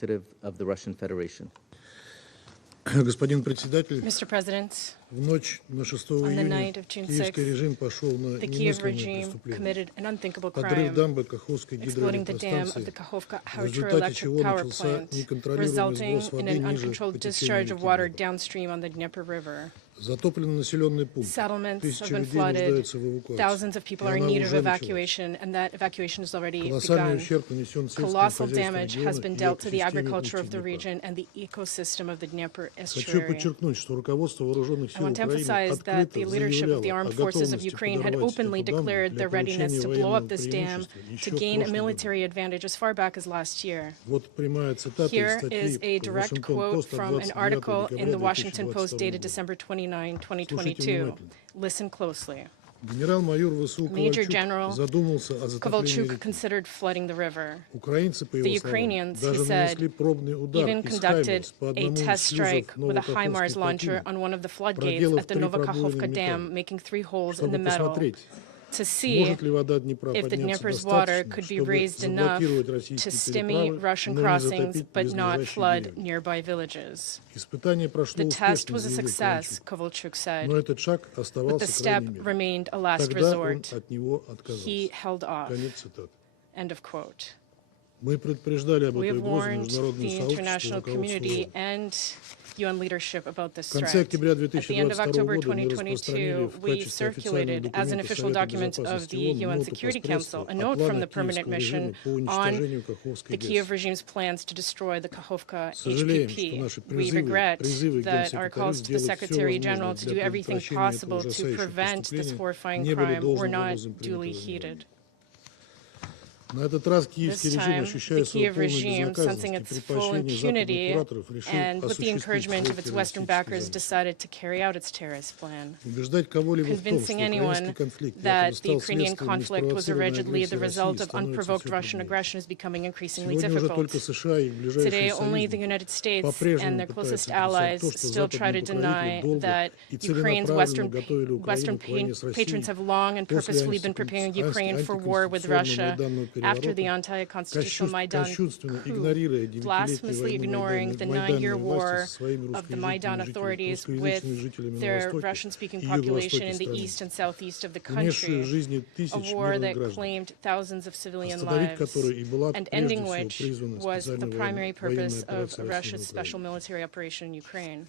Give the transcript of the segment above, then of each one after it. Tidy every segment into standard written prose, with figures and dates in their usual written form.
representative of the Russian Federation. Господин председатель, Mr. President, в ночь на 6 on the июня night of June киевский 6th, режим пошел на the Kiev немыслимое regime преступление. committed an unthinkable Подрыв crime, дамбы Каховской exploding the dam of гидроэлектростанции, the Kakhovka в результате hydroelectric чего power начался plant, неконтролируемый resulting сброс in воды an ниже uncontrolled по discharge течению of water реки Днепр. downstream on the Dnieper River. Затоплены населенные пункты. Settlements have Тысячи been людей flooded, нуждаются в эвакуации. thousands of people И are in она need of уже началась. evacuation, and that evacuation has already Колоссальный begun. ущерб нанесен сельскому Colossal хозяйству damage has региона been и dealt to the экосистеме agriculture устья of the Днепра. region and the ecosystem of the Dnieper Хочу estuary. подчеркнуть, что руководство вооруженных I сил want to Украины emphasize that the открыто leadership of the заявляло о armed forces of готовности Ukraine had подорвать openly эту дамбу declared для their readiness получения to blow военного up this dam преимущества to еще в gain a прошлом году. military advantage as far back as last year. Вот прямая цитата из Here статьи is a в direct Washington quote Post от from an 29 article in декабря the Washington 2022 Post dated года. December 29, Слушайте 2022. внимательно. Listen closely. Генерал-майор ВСУ Major Ковальчук General задумался о затоплении Kovalchuk реки. considered flooding the river. Украинцы, по The его словам, Ukrainians, he даже said, нанесли пробный удар even из conducted «Хаймерс» по a одному из test шлюзов strike with a HIMARS Новокаховской launcher плотины, on one of the floodgates проделав at the 3 Novakhovka пробоины Dam, металла, making 3 holes in чтобы the metal, посмотреть, to see может ли вода Днепра if the подняться Dnieper's water достаточно, could be чтобы raised enough заблокировать to российские stymie переправы, Russian но не crossings затопить but not близлежащие flood деревни. nearby villages. Испытание прошло The test успешно, was a заявил success, Ковальчук. Kovalchuk said, Но этот шаг but the оставался step крайней мерой. remained a last Тогда он resort. от него отказался. He held off. Конец цитаты. End of quote. Мы предупреждали об We этой have угрозе warned международное the сообщество и international руководство community ООН. and UN leadership about this В конце threat. октября At the end of 2022 October года мы распространили 2022, в we качестве официального circulated as an документа official Совета document of Безопасности the ООН UN ноту Security посредства Council, a о note from планах the permanent киевского режима mission по on уничтожению Каховской the Kiev ГЭС. regime's plans to destroy the Kakhovka Сожалеем, что HPP. наши We regret призывы that our Генсекретарю calls to the сделать все Secretary General возможное to для do everything предотвращения этого possible to ужасающего prevent this преступления horrifying не были crime were должным not образом duly приняты во heeded. внимание. На этот раз киевский This режим, time, ощущая the свою Kiev полную regime, sensing безнаказанность и its full предпочтение западных impunity, кураторов, решил and with the осуществить encouragement свой of its Western террористический backers, замысел. decided to carry out its terrorist plan. Убеждать кого-либо в том, что Convincing anyone украинский конфликт that якобы the стал Ukrainian следствием conflict was неспровоцированной allegedly агрессии the России, result of становится unprovoked все Russian труднее. aggression is becoming increasingly Сегодня уже difficult. только США и ближайшие Today, only the союзники United States по-прежнему and their closest пытаются отрицать allies то, что still try to западные deny покровители долго that и Ukraine's целенаправленно готовили Western Украину к войне с patrons Россией have long and после purposefully been preparing Ukraine for war with антиконституционного Russia майданного after the переворота, anti-constitutional Maidan кощунственно coup, игнорируя blasphimously девятилетнюю ignoring войну the майданной nine-year war власти со своими of the Maidan authorities русскоязычными жителями на their востоке Russian-speaking и population юго-востоке in the страны, east and southeast of the унесшую country, жизни a тысяч war мирных that граждан, claimed thousands of civilian остановить lives, которую и была and прежде ending всего which призвана was the специальная primary purpose военная of операция России Russia's на special Украине. military operation in Ukraine.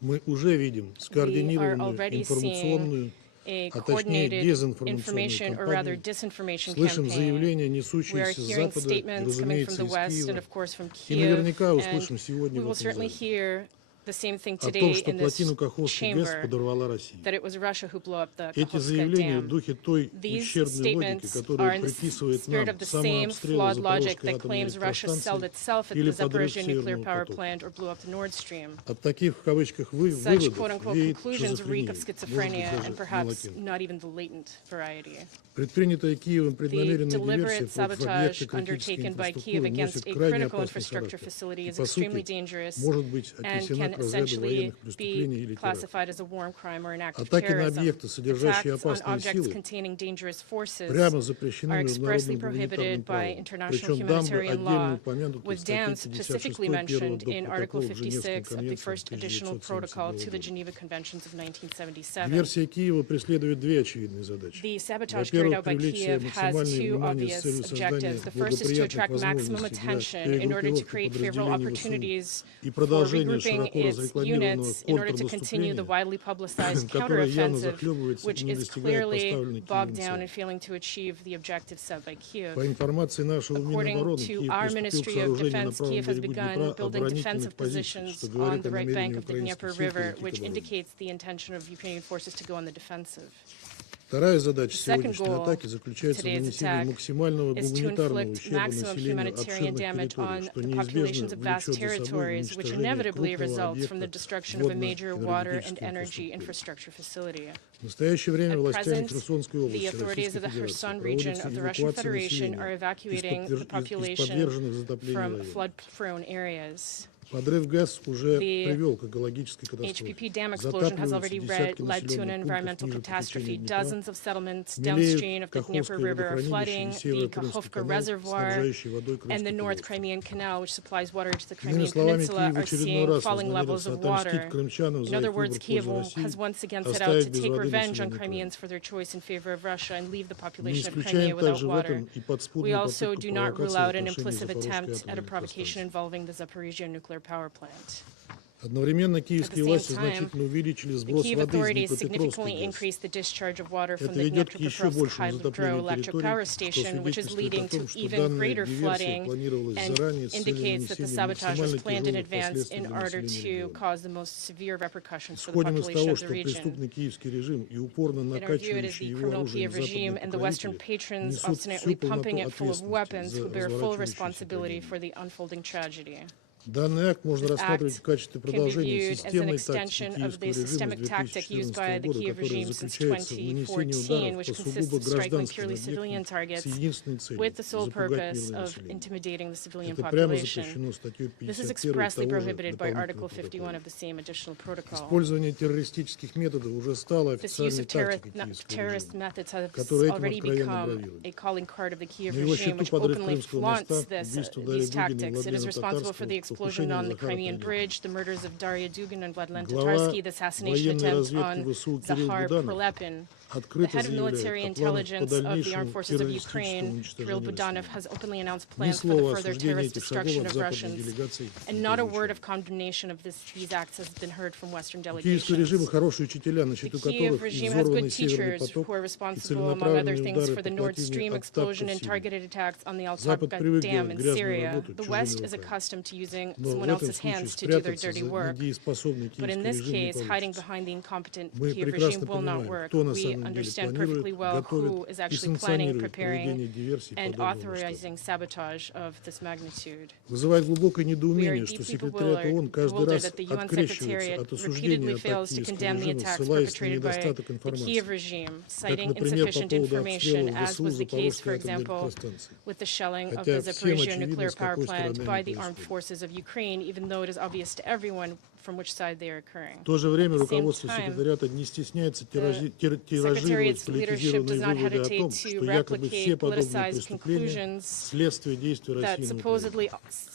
Мы уже видим скоординированную already информационную, A а точнее coordinated дезинформационную information, or rather кампанию. disinformation Слышим campaign. заявления, We are несущиеся с hearing Запада и, statements coming from разумеется, the из West and, Киева. of course, from И Kiev, наверняка and услышим сегодня we в will этом certainly зале hear the same thing о том, today что in this плотину Каховской ГЭС chamber, подорвала Россия. that it was Russia who blew up the Эти Kakhovka заявления в Dam. духе той These ущербной логики, statements are которую in the приписывает spirit нам of the same самообстрел flawed logic Запорожской that атомной claims Russia sold электростанции itself at или the подрыв Zaporizhzhia nuclear Северного power потока. plant or blew up the Nord Stream. От таких, в кавычках, Such выводов quote-unquote веет conclusions reek шизофренией, of может быть, schizophrenia and даже perhaps молокин. not even the latent variety. Предпринятая Киевом The преднамеренная диверсия deliberate против объекта sabotage критической undertaken by Kiev инфраструктуры against носит a крайне critical опасный infrastructure характер facility и, is по extremely сути, dangerous может быть and отнесена can к разряду essentially военных преступлений be или теракта. classified as a war crime or an act of Атаки на terrorism. объекты, содержащие Attacks on опасные objects силы, containing dangerous forces прямо запрещены are expressly международным гуманитарным prohibited by правом. international Причем дамбы humanitarian отдельно law, упомянуты в with статье dams 56 specifically первого mentioned in Article протокола к Женевским 56 of the конвенциям first additional protocol to the 1972 года. Geneva Conventions of 1977. Диверсия Киева преследует две очевидные задачи. The sabotage carried Во-первых, out by привлечь Kiev has максимальное two внимание с obvious целью создания objectives. The first is to благоприятных attract maximum возможностей attention для in order to перегруппировки create favorable подразделений opportunities ВСУ и for продолжения regrouping широко its разрекламированного units in order to continue the контрнаступления, widely publicized которое явно counteroffensive, захлебывается which и не is достигает clearly поставленной bogged Киевом down цели. in failing to achieve the objectives set by Kiev. По информации нашего According Минобороны, to Киев our приступил к Ministry of сооружению на Defense, правом Kiev has берегу begun Днепра building defensive оборонительных позиций, positions что on говорит the о right bank намерении of the украинских Dnieper сил River, перейти which к обороне. indicates the intention of Ukrainian forces to go on the defensive. Вторая задача The second сегодняшней goal атаки заключается в today's нанесении attack максимального is to гуманитарного inflict ущерба maximum населению humanitarian обширных damage территорий, on что the неизбежно populations of vast влечет за собой territories, which уничтожение inevitably крупного results from the объекта destruction of a major water and водно-энергетической energy инфраструктуры. infrastructure facility. В настоящее время At властями present, Херсонской the области authorities of the Российской Kherson Федерации region of the Russian проводится Federation эвакуация are населения evacuating the из population подверженных затоплению from районов. flood-prone areas. Подрыв ГЭС уже The привел к экологической катастрофе. HPP dam explosion has already Затапливаются led to an десятки environmental населенных пунктов ниже catastrophe. течения Днепра. Dozens of settlements Мелеет downstream of the Dnieper Kakhovka River are водохранилище flooding, и the Северо-Крымский Kakhovka канал, Reservoir снабжающий водой and the Крымский North полуостров. Crimean Canal, which supplies water to the Иными Crimean словами, Peninsula, Киев в are очередной seeing раз falling levels вознамерился of отомстить water. крымчанам In за other их words, выбор в Kyiv пользу России, has once again set out to оставить без take воды revenge on население Крыма. Crimeans for their choice in favor of Russia and leave the Не population of Crimea исключаем without также в water. этом и We подспудную also попытку do not rule провокации out в an отношении implicit Запорожской attempt at a атомной provocation электростанции. involving the Zaporizhia nuclear power plant. Одновременно киевские власти time, значительно увеличили The сброс Kyiv воды из authorities Днепропетровской significantly ГЭС. increased the discharge of water from Это the ведет к еще Dnepropetrovsk большему затоплению hydroelectric территорий, power что station, which is свидетельствует leading о том, to что even данная greater диверсия flooding планировалась and заранее с целью indicates that the нанесения sabotage was максимально planned in тяжелых advance последствий in для order населения to региона. cause the most severe repercussions for the Исходим из population того, of the что region. преступный киевский режим и упорно In our view, it is накачивающий the его criminal оружием Kiev regime западные and the Western покровители patrons несут obstinately всю pumping полноту it full of ответственности weapons за who bear full разворачивающуюся responsibility трагедию. for the unfolding tragedy. Данный акт можно This рассматривать в act качестве can be продолжения viewed as an системной тактики extension of киевского the режима с systemic tactic used by 2014 the года, Kiev которая regime since заключается в нанесении 2014, ударов which по consists сугубо of striking гражданским purely civilian объектам targets с единственной целью with the sole запугать purpose мирное of население. intimidating the civilian Это прямо population. запрещено статьей This is 51 expressly того же prohibited by Article дополнительного 51 протокола. of the same additional protocol. Использование террористических методов уже стало This use официальной of тактикой киевского terrorist режима, methods has который этим already откровенно become бравирует. a calling card of the Kiev На его regime, счету which подрыв openly Крымского flaunts моста, this, убийство these Дарьи Дугиной и tactics. It is Владимира responsible for the Татарского, explosion покушение on на the Захара Crimean Тайнова. Bridge, the murders of Darya Dugin and Vladimir Глава Tatarsky, the assassination военной attempt разведки on ВСУ Кирилл Zahar Буданов Prilepin. The открыто head of military заявляет о планах по intelligence of the armed дальнейшему forces of террористическому Ukraine, Kirill уничтожению Budanov, России. has openly announced Ни plans for the слова further осуждения terrorist этих destruction шагов of от западных Russians, делегаций не and not a word прозвучало. of condemnation of these acts has been heard from Western У киевского режима delegations. хорошие учителя, на The счету Kiev которых regime has взорванный good Северный teachers поток who are и responsible, among other целенаправленные things, удары for по the Nord плотине Stream от explosion and Сирии. targeted attacks on the Запад Al-Tabqa привык Dam делать in грязную Syria. работу The чужими West is руками. accustomed to using Но someone в этом else's случае hands to do their спрятаться dirty за work. недееспособный But in киевский this режим не case, hiding получится. behind the incompetent Мы Kiev прекрасно regime will not понимаем, work. кто на We самом деле understand perfectly планирует, well who готовит is и actually planning, санкционирует проведение preparing, диверсий and подобного масштаба. authorizing sabotage of this magnitude. Вызывает глубокое We are недоумение, что deeply секретариат ООН каждый bewildered раз that the UN открещивается Secretariat от осуждения repeatedly атак fails to киевского condemn the режима, attacks ссылаясь на perpetrated by недостаток the информации, Kiev regime, как, citing например, по insufficient поводу information, обстрела as ВСУ was the case, for Запорожской атомной example, электростанции. with the shelling of Хотя the всем Zaporizhia очевидно, nuclear с power какой plant стороны by оно the armed происходит. forces of Ukraine, even though it is obvious to everyone from which side they are occurring. В то же время At the same руководство time, секретариата не стесняется the тиражировать Secretariat's leadership does политизированные not выводы о hesitate том, to что якобы все replicate подобные politicized преступления conclusions следствие действий that России на Украине. supposedly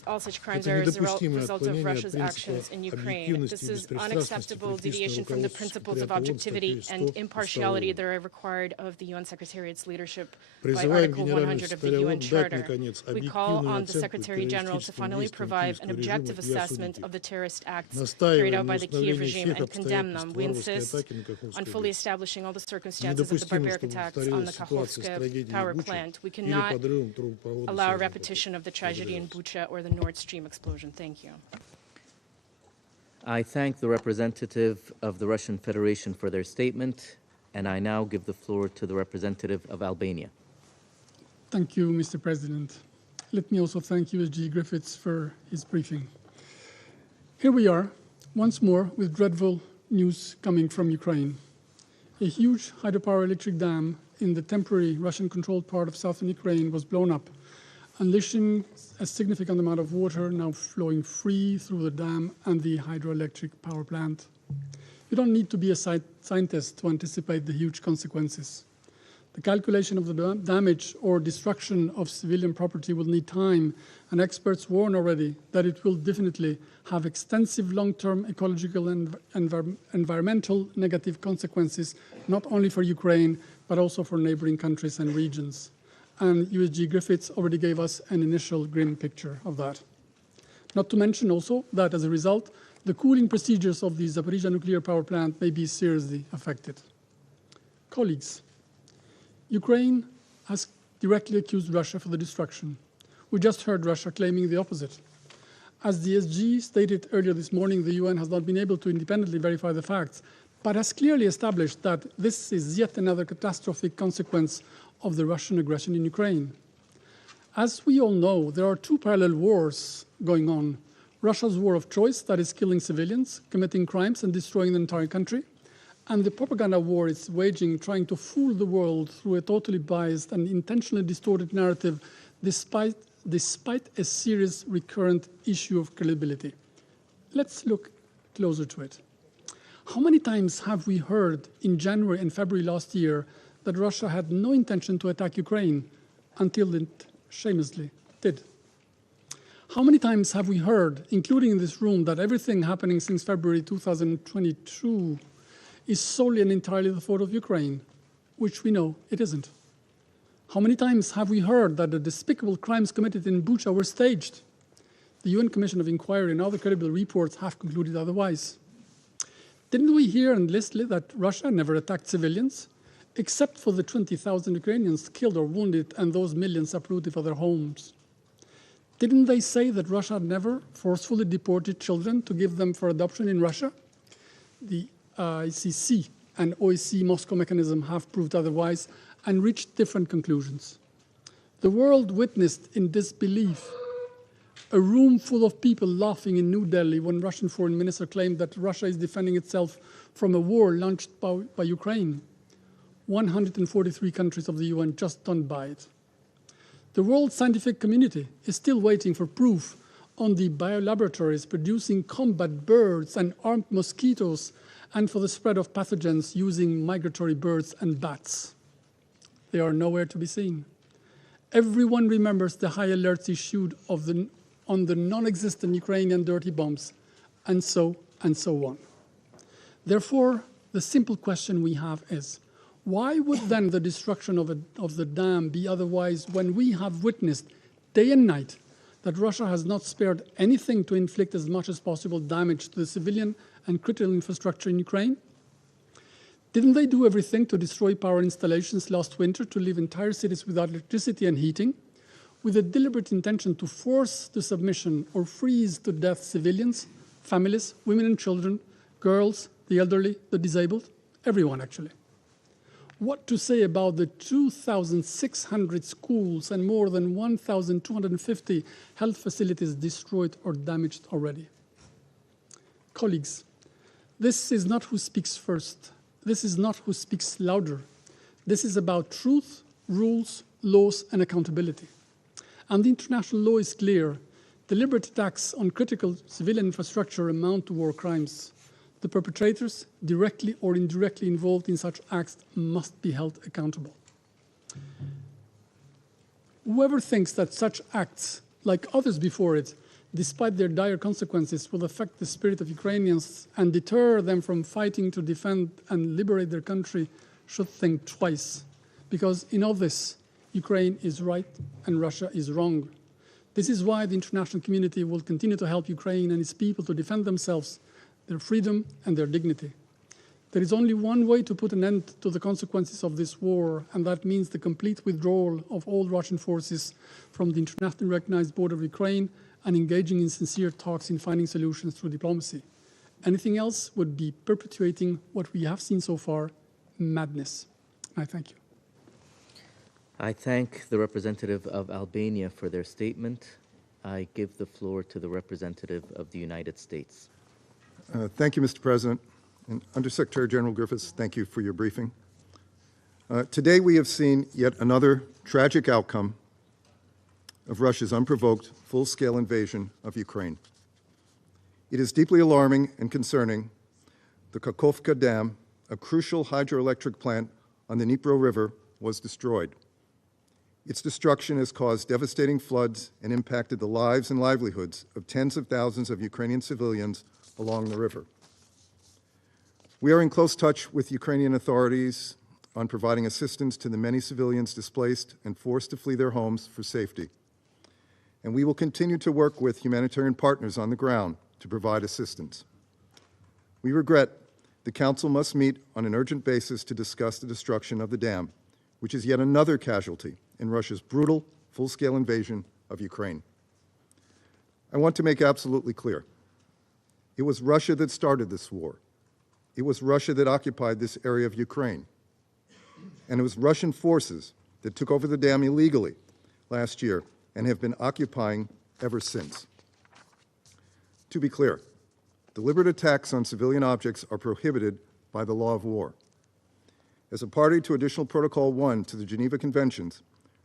all such crimes Это are as a недопустимое result of отклонение от Russia's принципа actions in Ukraine. объективности This и is беспристрастности, unacceptable deviation предписанного from the руководством principles of секретариата ООН objectivity статьей and 100 impartiality Устава that ООН. are required of the UN Secretariat's leadership by Призываем Article Генерального 100 of the секретаря UN ООН дать, Charter. наконец, We call объективную on the оценку Secretary General to террористическим finally действиям provide an киевского objective режима и assessment осудить of их. the terrorist acts carried Настаиваем out на by the Kiev установлении regime всех and condemn them. обстоятельств We варварской insist атаки на on Kakhovской fully ГЭС. establishing all the circumstances of the Недопустимо, barbaric чтобы attacks on повторилась the ситуация с Kakhovka трагедией power в Буче plant. We или cannot подрывом трубопровода allow a Северного repetition of the tragedy in Bucha or the Nord Stream explosion. Thank you. I thank the representative of the Russian Federation for their statement, and I now give the floor to the representative of Albania. Thank you, Mr. President. Let me also thank USG Griffiths for his briefing. Here we are, once more, with dreadful news coming from Ukraine. A huge hydropower electric dam in the temporary Russian-controlled part of southern Ukraine was blown up, unleashing a significant amount of water now flowing free through the dam and the hydroelectric power plant. You don't need to be a scientist to anticipate the huge consequences. The calculation of the damage or destruction of civilian property will need time, and experts warn already that it will definitely have extensive long-term ecological and environmental negative consequences, not only for Ukraine, but also for neighboring countries and regions. And USG Griffiths already gave us an initial grim picture of that. Not to mention also that as a result, the cooling procedures of the Zaporizhia nuclear power plant may be seriously affected. Colleagues, Ukraine has directly accused Russia for the destruction. We just heard Russia claiming the opposite. As the SG stated earlier this morning, the UN has not been able to independently verify the facts, but has clearly established that this is yet another catastrophic consequence of the Russian aggression in Ukraine. As we all know, there are two parallel wars going on. Russia's war of choice, that is killing civilians, committing crimes and destroying the entire country, and the propaganda war it's waging, trying to fool the world through a totally biased and intentionally distorted narrative, despite a serious recurrent issue of credibility. let's look closer to it. How many times have we heard in January and February last year that Russia had no intention to attack Ukraine until it shamelessly did? How many times have we heard, including in this room, that everything happening since February 2022 is solely and entirely the fault of Ukraine, which we know it isn't? How many times have we heard that the despicable crimes committed in Bucha were staged? The UN Commission of Inquiry and other credible reports have concluded otherwise. Didn't we hear endlessly that Russia never attacked civilians, except for the 20,000 Ukrainians killed or wounded and those millions uprooted for their homes? Didn't they say that Russia never forcefully deported children to give them for adoption in Russia? The ICC and OSCE Moscow mechanism have proved otherwise and reached different conclusions. The world witnessed in disbelief a room full of people laughing in New Delhi when Russian foreign minister claimed that Russia is defending itself from a war launched by Ukraine. 143 countries of the UN just don't buy it. The world scientific community is still waiting for proof on the biolaboratories producing combat birds and armed mosquitoes and for the spread of pathogens using migratory birds and bats. They are nowhere to be seen. Everyone remembers the high alerts issued on the non-existent Ukrainian dirty bombs, and so on. Therefore, the simple question we have is, why would then the destruction of the dam be otherwise when we have witnessed day and night that Russia has not spared anything to inflict as much as possible damage to the civilian and critical infrastructure in Ukraine? Didn't they do everything to destroy power installations last winter to leave entire cities without electricity and heating, with a deliberate intention to force to submission or freeze to death civilians, families, women and children, girls, the elderly, the disabled, everyone actually? What to say about the 2,600 schools and more than 1,250 health facilities destroyed or damaged already? Colleagues, this is not who speaks first. This is not who speaks louder. This is about truth, rules, laws, and accountability. And the international law is clear. Deliberate attacks on critical civilian infrastructure amount to war crimes. The perpetrators, directly or indirectly involved in such acts, must be held accountable. Whoever thinks that such acts, like others before it, despite their dire consequences, will affect the spirit of Ukrainians and deter them from fighting to defend and liberate their country should think twice. Because in all this, Ukraine is right and Russia is wrong. This is why the international community will continue to help Ukraine and its people to defend themselves, their freedom and their dignity. There is only one way to put an end to the consequences of this war, and that means the complete withdrawal of all Russian forces from the internationally recognized border of Ukraine and engaging in sincere talks in finding solutions through diplomacy. Anything else would be perpetuating what we have seen so far, madness. I thank you. I thank the representative of Albania for their statement. I give the floor to the representative of the United States. Thank you, Mr. President. And Undersecretary General Griffiths, thank you for your briefing. Today we have seen yet another tragic outcome of Russia's unprovoked, full-scale invasion of Ukraine. It is deeply alarming and concerning. The Kakhovka Dam, a crucial hydroelectric plant on the Dnipro River, was destroyed. Its destruction has caused devastating floods and impacted the lives and livelihoods of tens of thousands of Ukrainian civilians along the river. We are in close touch with Ukrainian authorities on providing assistance to the many civilians displaced and forced to flee their homes for safety. And we will continue to work with humanitarian partners on the ground to provide assistance. We regret the Council must meet on an urgent basis to discuss the destruction of the dam, which is yet another casualty in Russia's brutal, full-scale invasion of Ukraine. I want to make absolutely clear, it was Russia that started this war. It was Russia that occupied this area of Ukraine. And it was Russian forces that took over the dam illegally last year and have been occupying ever since. To be clear, deliberate attacks on civilian objects are prohibited by the law of war. As a party to Additional Protocol 1 to the Geneva Conventions,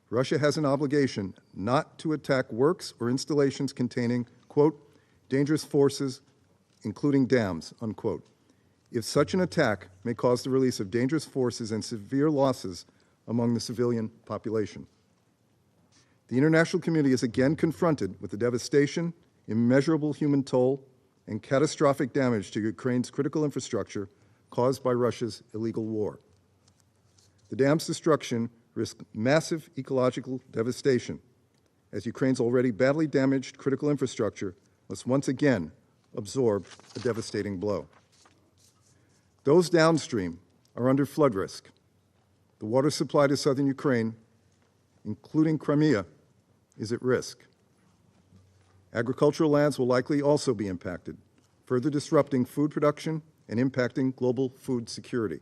Russia has an obligation not to attack works or installations containing, quote, dangerous forces including dams, unquote. If such an attack may cause the release of dangerous forces and severe losses among the civilian population. The international community is again confronted with the devastation, immeasurable human toll, and catastrophic damage to Ukraine's critical infrastructure caused by Russia's illegal war. The dam's destruction risks massive ecological devastation, as Ukraine's already badly damaged critical infrastructure must once again absorb a devastating blow. Those downstream are under flood risk. The water supply to southern Ukraine, including Crimea, is at risk. Agricultural lands will likely also be impacted, further disrupting food production and impacting global food security.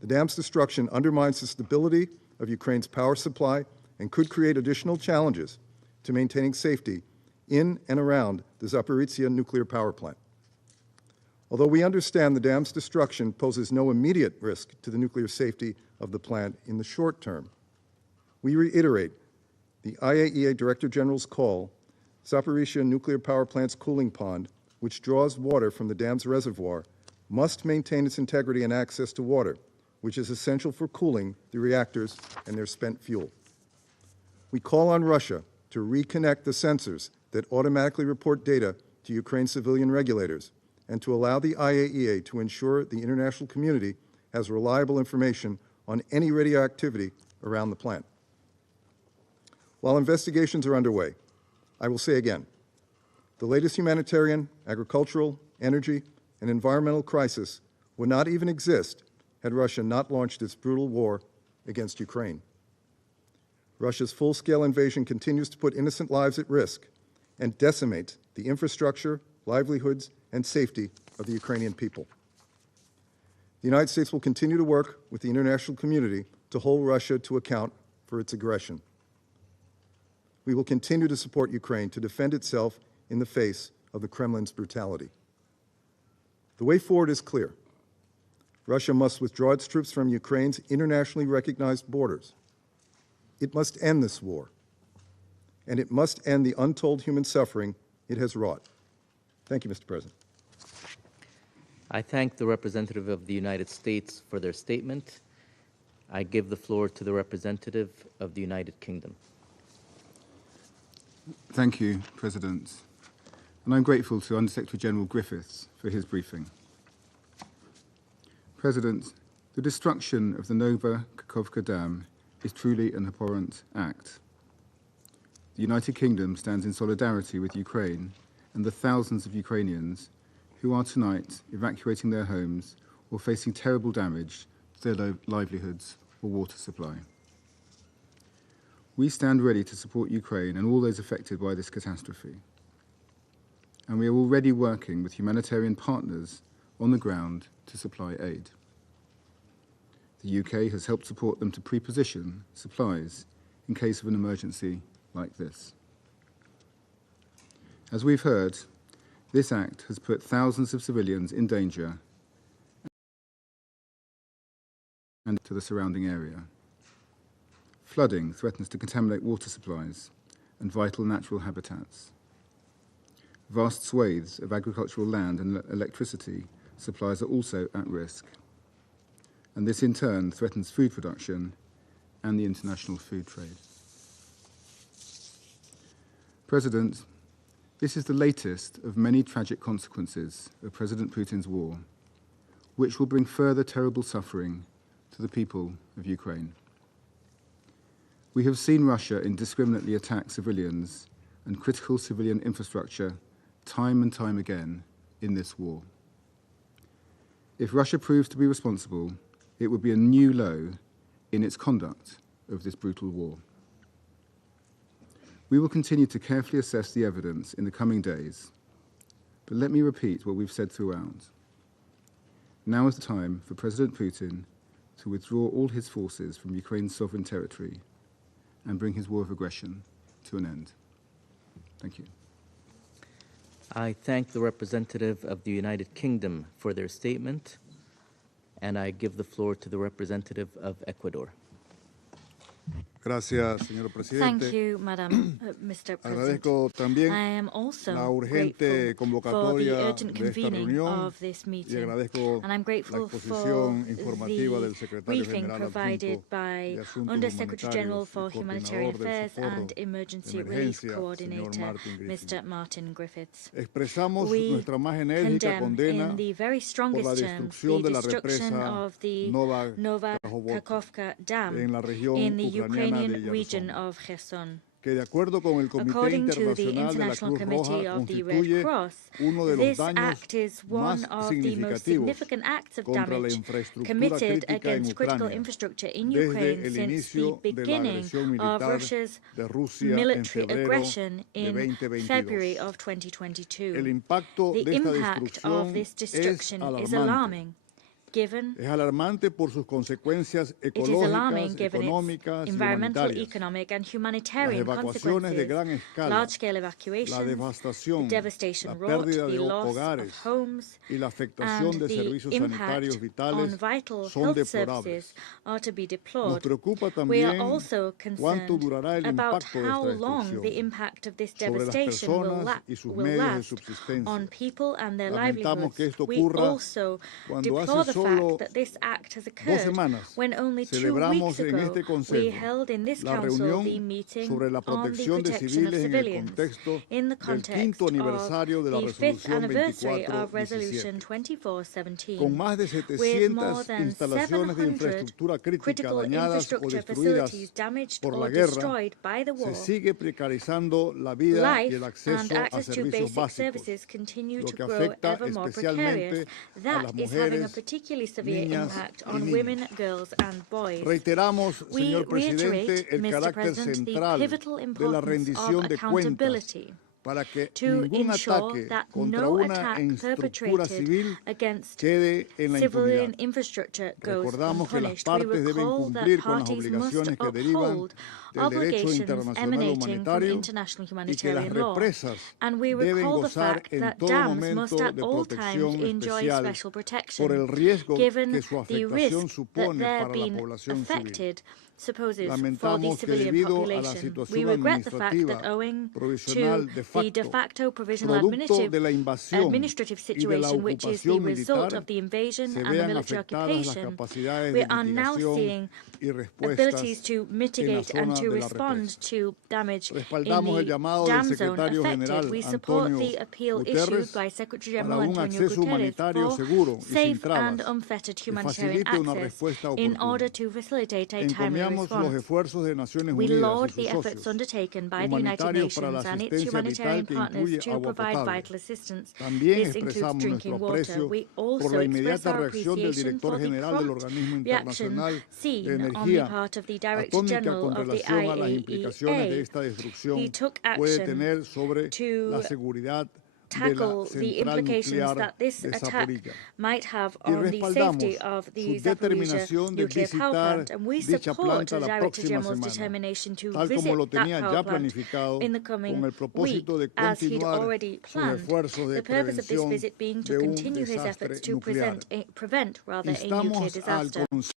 The dam's destruction undermines the stability of Ukraine's power supply and could create additional challenges to maintaining safety in and around the Zaporizhzhia nuclear power plant. Although we understand the dam's destruction poses no immediate risk to the nuclear safety of the plant in the short term, we reiterate the IAEA Director General's call: Zaporizhzhia nuclear power plant's cooling pond, which draws water from the dam's reservoir, must maintain its integrity and access to water, which is essential for cooling the reactors and their spent fuel. We call on Russia to reconnect the sensors that automatically report data to Ukraine's civilian regulators, and to allow the IAEA to ensure the international community has reliable information on any radioactivity around the plant. While investigations are underway, I will say again, the latest humanitarian, agricultural, energy, and environmental crisis would not even exist had Russia not launched its brutal war against Ukraine. Russia's full-scale invasion continues to put innocent lives at risk and decimates the infrastructure, livelihoods, and safety of the Ukrainian people. The United States will continue to work with the international community to hold Russia to account for its aggression. We will continue to support Ukraine to defend itself in the face of the Kremlin's brutality. The way forward is clear. Russia must withdraw its troops from Ukraine's internationally recognized borders. It must end this war, and it must end the untold human suffering it has wrought. Thank you, Mr. President. I thank the representative of the United States for their statement. I give the floor to the representative of the United Kingdom. Thank you, President. And I'm grateful to Undersecretary General Griffiths for his briefing. President, the destruction of the Nova Kakhovka Dam is truly an abhorrent act. The United Kingdom stands in solidarity with Ukraine and the thousands of Ukrainians who are tonight evacuating their homes or facing terrible damage to their livelihoods or water supply. We stand ready to support Ukraine and all those affected by this catastrophe. And we are already working with humanitarian partners on the ground to supply aid. The UK has helped support them to pre-position supplies in case of an emergency like this. As we've heard, this act has put thousands of civilians in danger and to the surrounding area. Flooding threatens to contaminate water supplies and vital natural habitats. Vast swathes of agricultural land and electricity supplies are also at risk. And this in turn threatens food production and the international food trade. President, this is the latest of many tragic consequences of President Putin's war, which will bring further terrible suffering to the people of Ukraine. We have seen Russia indiscriminately attack civilians and critical civilian infrastructure time and time again in this war. If Russia proves to be responsible, it would be a new low in its conduct of this brutal war. We will continue to carefully assess the evidence in the coming days, but let me repeat what we've said throughout. Now is the time for President Putin to withdraw all his forces from Ukraine's sovereign territory and bring his war of aggression to an end. Thank you. I thank the representative of the United Kingdom for their statement, and I give the floor to the representative of Ecuador. Gracias, señor presidente. Thank you, Madam, Mr. President. Agradezco también I am also la urgente grateful for the convocatoria urgent de esta convening reunión of this y meeting, agradezco and I'm la grateful for exposición informativa del the secretario briefing general provided adjunto by de Asuntos Under-Secretary General Humanitarios for y Humanitarian coordinador del Affairs socorro and de Emergency Relief emergencia, señor Coordinator, Martin Griffiths. Mr. Martin Griffiths. Expresamos We nuestra más enérgica condemn condena in the very por la strongest terms destrucción the de la destruction represa of the Nova Kakhovka Dam en la región in the ucraniana Ukrainian de region Kherson, of Kherson. que de acuerdo con el Comité According to the Internacional de la International Cruz Committee Roja of the Red constituye Cross, uno de los this daños act is one más of the most significativos significant acts of contra la damage infraestructura committed crítica en against critical Ucrania infrastructure in desde Ukraine el since the inicio de la beginning agresión of militar Russia's de Rusia en military febrero aggression de in 2022. February of 2022. El impacto The de esta impact of destrucción this es destruction is alarmante. alarming, given Es alarmante por sus consecuencias it is alarming ecológicas, given its económicas y environmental, humanitarias. economic, and Las humanitarian evacuaciones de gran consequences, escala, large-scale la evacuations, devastación, the devastation la wrought, pérdida the de loss hogares of homes, y la afectación and de the servicios impact sanitarios on vitales vital son health deplorables. services are to be Nos deplored. preocupa We are también also cuánto concerned durará el about impacto de how esta long the destrucción impact of this sobre las devastation will, personas y sus will medios de last subsistencia. on people and their Lamentamos que livelihoods. esto We ocurra also cuando deplore hace the solo fact that this act has 2 occurred semanas when only 2 celebramos weeks en ago este we Consejo held in this la council the reunión meeting sobre la on the protección de protection of civiles en el civilians contexto in the del context quinto aniversario de la of the 5th Resolución anniversary of Resolution 2417. 2417. Con más de With more 700 than instalaciones de 700 infraestructura crítica critical dañadas o infrastructure destruidas facilities damaged por or la guerra, destroyed by the war, se sigue precarizando la vida y life el and acceso a access to servicios basic básicos, services continue lo to que grow afecta ever more especialmente precarious. a That las is having a mujeres, particularly severe niñas impact y on niños. women, girls, and boys. Reiteramos, We señor presidente, reiterate, el Mr. carácter President, the central pivotal de la importance rendición of de cuentas accountability para que to ningún ensure ataque that contra no una attack estructura perpetrated civil against quede en la civilian impunidad. infrastructure goes Recordamos que las unpunished. We partes deben recall that cumplir con las parties must obligaciones que derivan uphold del derecho obligations internacional emanating from humanitario international y que las humanitarian law. represas And we deben recall the gozar fact en that todo dams momento must at de all times protección enjoy especial special por protection, el riesgo given que su the afectación risk that supone their para la being población civil. affected supposes for the Lamentamos que civilian debido a la population. We situación regret the fact administrativa that owing to provisional the de facto provisional producto de la invasión administrative y de la situation, which is the ocupación result militar, of the invasion se and the vean military afectadas las occupation, capacidades we de are now mitigación seeing y respuestas abilities to en la mitigate and zona to de la respond represa. to damage in Respaldamos el the llamado del dam zone secretario affected. general We support Antonio the appeal Guterres issued by Secretary General para un Antonio acceso Guterres humanitario for seguro y sin safe and trabas unfettered que humanitarian facilite una access respuesta in oportuna. order to facilitate a timely Encomiamos los response. esfuerzos de Naciones We Unidas laud y the sus efforts socios undertaken by the United humanitarios para la Nations and its asistencia humanitarian vital que partners incluye to agua provide potable. vital assistance. También This includes expresamos drinking nuestro water. aprecio We por also la express inmediata our reacción del appreciation director for the general del prompt Organismo reaction Internacional de seen on the Energía part of the Director Atómica General con of the relación a las implicaciones de IAEA. esta destrucción He took puede action tener sobre to la seguridad de la tackle the central implications nuclear that this de attack Zaporilla. might have Y on the respaldamos safety of the su Zaporizhia determinación de nuclear power visitar plant, and we dicha support planta the la Director próxima General's semana, determination to tal como visit lo that tenía power ya plant planificado in the coming con el propósito de week, as he'd continuar already sus planned. esfuerzos de The purpose of this prevención visit being to de un continue his desastre efforts to nuclear. prevent a nuclear Instamos al disaster. Consejo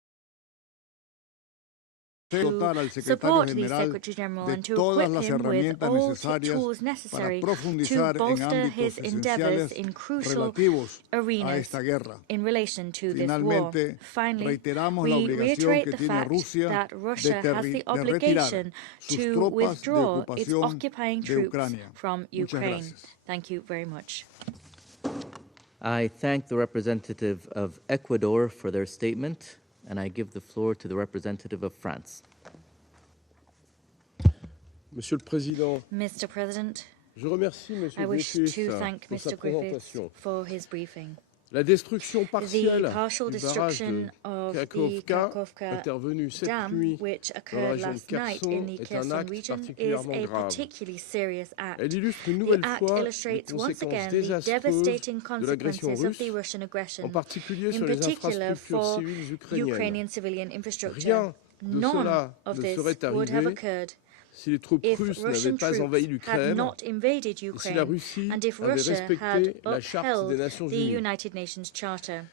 dotar al secretario Support the general Secretary General de and to todas equip las him with herramientas all necesarias tools para necessary to profundizar en bolster ámbitos his endeavors esenciales in crucial relativos a arenas esta guerra. in relation to this war. Finalmente, Finally, reiteramos la we obligación reiterate que the tiene fact Rusia that Russia de has the retirar obligation sus to tropas de withdraw its ocupación occupying de troops Ucrania. from Muchas Ukraine. gracias. Thank you very much. I thank the representative of Ecuador for their statement, and I give the floor to the representative of France. Monsieur le Président, Mr. President, je remercie I Monsieur wish Griffiths to thank pour sa Mr. Griffiths présentation. for his briefing. La destruction The partielle partial du barrage de destruction of the Kakhovka, Kakhovka intervenu cette dam, nuit which dans la occurred région de last night Kherson, in the est un Kherson acte region, is particulièrement a grave. particularly serious act. Elle illustre une The nouvelle act fois les illustrates once conséquences again the désastreuses devastating de l'agression consequences of russe, the Russian aggression, en particulier in sur les particular infrastructures for civiles ukrainiennes. Ukrainian civilian infrastructure. Rien de None cela of ne this serait would have arrivé occurred si les troupes if russes Russian n'avaient pas envahi troops had l'Ukraine not invaded et si Ukraine, la Russie and if avait Russia respecté had la Charte upheld des Nations the Unies. United Nations Charter.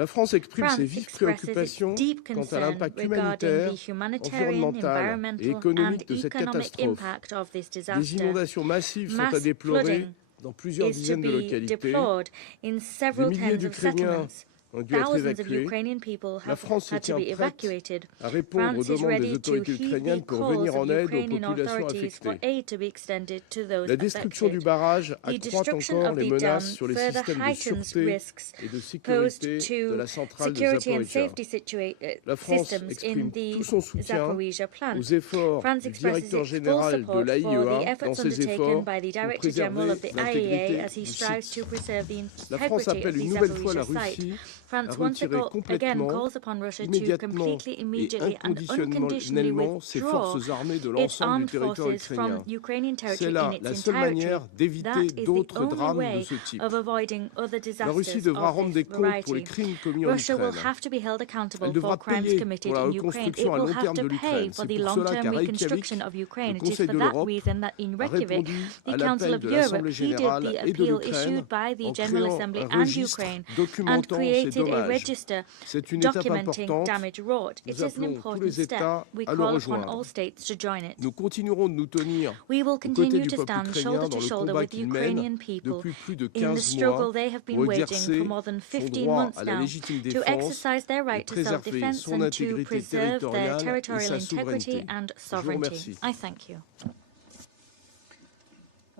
La France exprime ses France vives expresses its préoccupations deep quant à concern l'impact regarding humanitaire, the humanitarian, environnemental et environmental, and économique de cette economic catastrophe. impact of this Des disaster. inondations massives sont à Mass déplorer flooding dans plusieurs is to dizaines de be localités. deplored in Des several milliers tens of d'Ukrainiens settlements. ont dû être Thousands of évacués. Ukrainian people La have France se had to tient be prête evacuated. à répondre aux France is demandes des ready to autorités heed ukrainiennes the pour calls venir of en aide aux Ukrainian populations authorities for affectées. aid to be extended to those La destruction du affected. barrage The accroît destruction encore of les the dam menaces sur les further systèmes de heightens sûreté risks et de posed sécurité de to la centrale de security and Zaporizhia. safety La France systems in exprime the tout son soutien Zaporizhia plant. aux efforts France du expresses directeur its full général de support for the l'AIEA dans efforts ses undertaken efforts by the pour Director General of préserver the l'intégrité IAEA as he du strives site. to preserve the La France integrity of appelle the une nouvelle fois la Zaporizhia site. Russie à France once retirer again complètement, calls upon Russia to immédiatement completely, et immediately and unconditionally inconditionnellement ses withdraw forces armées de its l'ensemble du armed territoire forces from ukrainien. Ukrainian C'est territory là in its la seule entirety. manière That d'éviter is the d'autres only drames de way ce type. of avoiding other La disasters Russie devra rendre of des this comptes pour les variety. crimes commis en Russia will Ukraine. have to be held accountable Elle for devra crimes payer committed pour la in Ukraine. It reconstruction à will long have terme to de pay l'Ukraine. for C'est the pour cela long-term qu'à reconstruction Reykjavik, of Ukraine. le It is Conseil for de that l'Europe reason that in a Reykjavik, répondu the à Council l'appel of de Europe l'Assemblée heeded générale the et de appeal l'Ukraine issued by the en General créant Assembly un and registre Ukraine and documentant ces created a dommages. register C'est une étape documenting importante. damage wrought. Nous It is an appelons tous important les step. États We à le call upon rejoindre. all states to join it. Nous continuerons de nous tenir We will aux côtés continue du to peuple stand ukrainien shoulder dans to le shoulder combat with the qu'il mène Ukrainian people depuis plus de in the 15 struggle mois they have been pour waging exercer for more than son 15 droit months à la now légitime to défense exercise their et right to préserver self-defense son and to intégrité preserve their territoriale et territorial sa integrity souveraineté. and Je vous sovereignty. remercie. I thank you.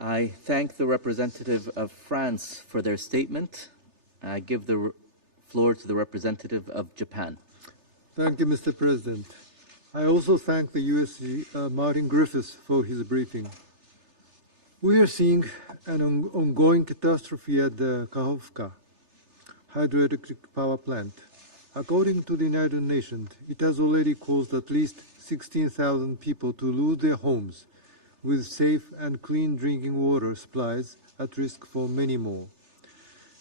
I thank the representative of France for their statement. I give the floor to the representative of Japan. Thank you, Mr. President. I also thank the USG Martin Griffiths for his briefing. We are seeing an ongoing catastrophe at the Kakhovka hydroelectric power plant. According to the United Nations, it has already caused at least 16,000 people to lose their homes, with safe and clean drinking water supplies at risk for many more.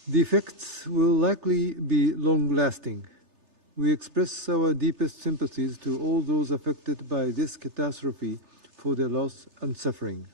The effects will likely be long-lasting. We express our deepest sympathies to all those affected by this catastrophe for their loss and suffering.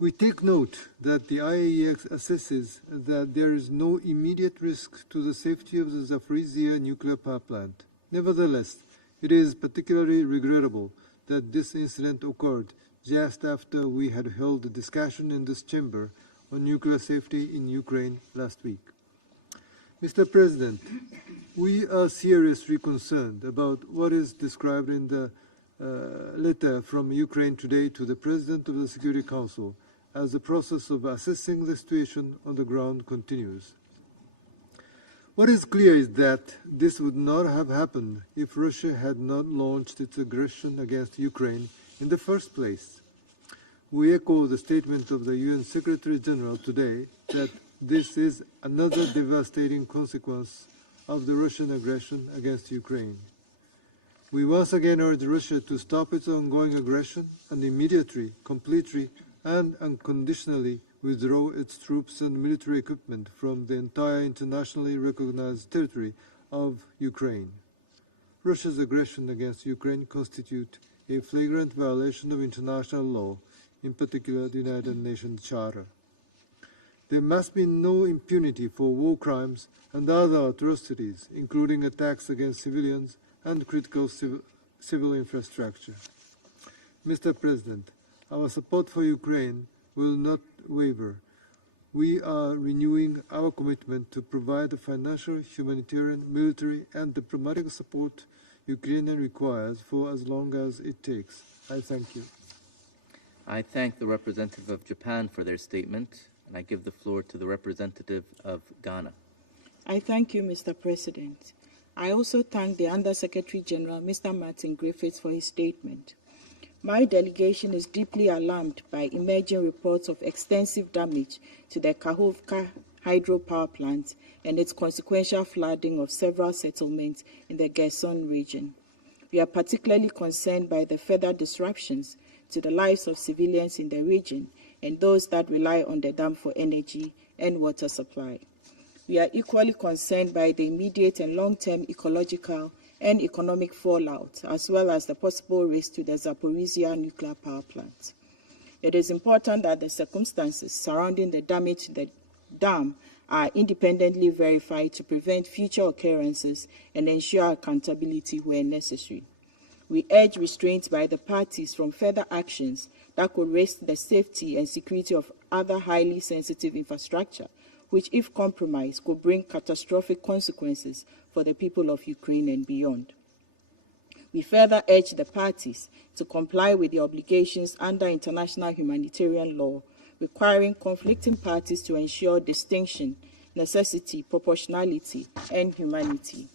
We take note that the IAEA assesses that there is no immediate risk to the safety of the Zaporizhia nuclear power plant. Nevertheless, it is particularly regrettable that this incident occurred just after we had held a discussion in this chamber on nuclear safety in Ukraine last week. Mr. President, we are seriously concerned about what is described in the letter from Ukraine today to the President of the Security Council as the process of assessing the situation on the ground continues. What is clear is that this would not have happened if Russia had not launched its aggression against Ukraine in the first place. We echo the statement of the UN Secretary General today that this is another devastating consequence of the Russian aggression against Ukraine. We once again urge Russia to stop its ongoing aggression and immediately, completely, and unconditionally withdraw its troops and military equipment from the entire internationally recognized territory of Ukraine. Russia's aggression against Ukraine constitutes a flagrant violation of international law, in particular the United Nations Charter. There must be no impunity for war crimes and other atrocities, including attacks against civilians and critical civil infrastructure. Mr. President, our support for Ukraine will not waver. We are renewing our commitment to provide the financial, humanitarian, military, and diplomatic support Ukraine requires for as long as it takes. I thank you. I thank the representative of Japan for their statement, and I give the floor to the representative of Ghana. I thank you, Mr. President. I also thank the Under-Secretary General, Mr. Martin Griffiths, for his statement. My delegation is deeply alarmed by emerging reports of extensive damage to the Kakhovka hydropower plant and its consequential flooding of several settlements in the Kherson region. We are particularly concerned by the further disruptions to the lives of civilians in the region and those that rely on the dam for energy and water supply. We are equally concerned by the immediate and long-term ecological and economic fallout, as well as the possible risk to the Zaporizhia nuclear power plant. It is important that the circumstances surrounding the damage to the dam are independently verified to prevent future occurrences and ensure accountability where necessary. We urge restraint by the parties from further actions that could risk the safety and security of other highly sensitive infrastructure, which, if compromised, could bring catastrophic consequences for the people of Ukraine and beyond. We further urge the parties to comply with the obligations under international humanitarian law, requiring conflicting parties to ensure distinction, necessity, proportionality, and humanity.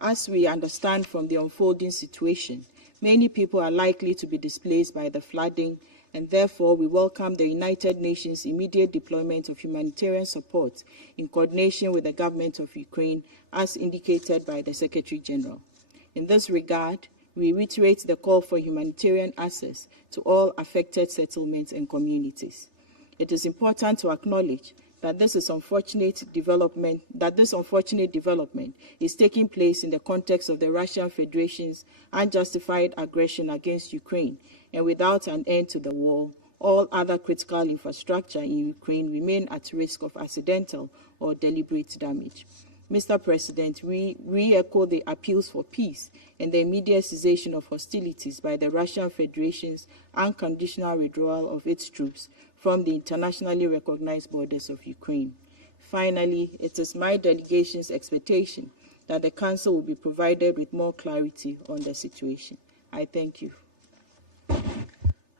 As we understand from the unfolding situation, many people are likely to be displaced by the flooding, and therefore we welcome the United Nations' immediate deployment of humanitarian support in coordination with the government of Ukraine, as indicated by the Secretary General. In this regard, we reiterate the call for humanitarian access to all affected settlements and communities. It is important to acknowledge that this unfortunate development is taking place in the context of the Russian Federation's unjustified aggression against Ukraine, and without an end to the war, all other critical infrastructure in Ukraine remain at risk of accidental or deliberate damage. Mr. President, we re-echo the appeals for peace and the immediate cessation of hostilities by the Russian Federation's unconditional withdrawal of its troops from the internationally recognized borders of Ukraine. Finally, it is my delegation's expectation that the Council will be provided with more clarity on the situation. I thank you.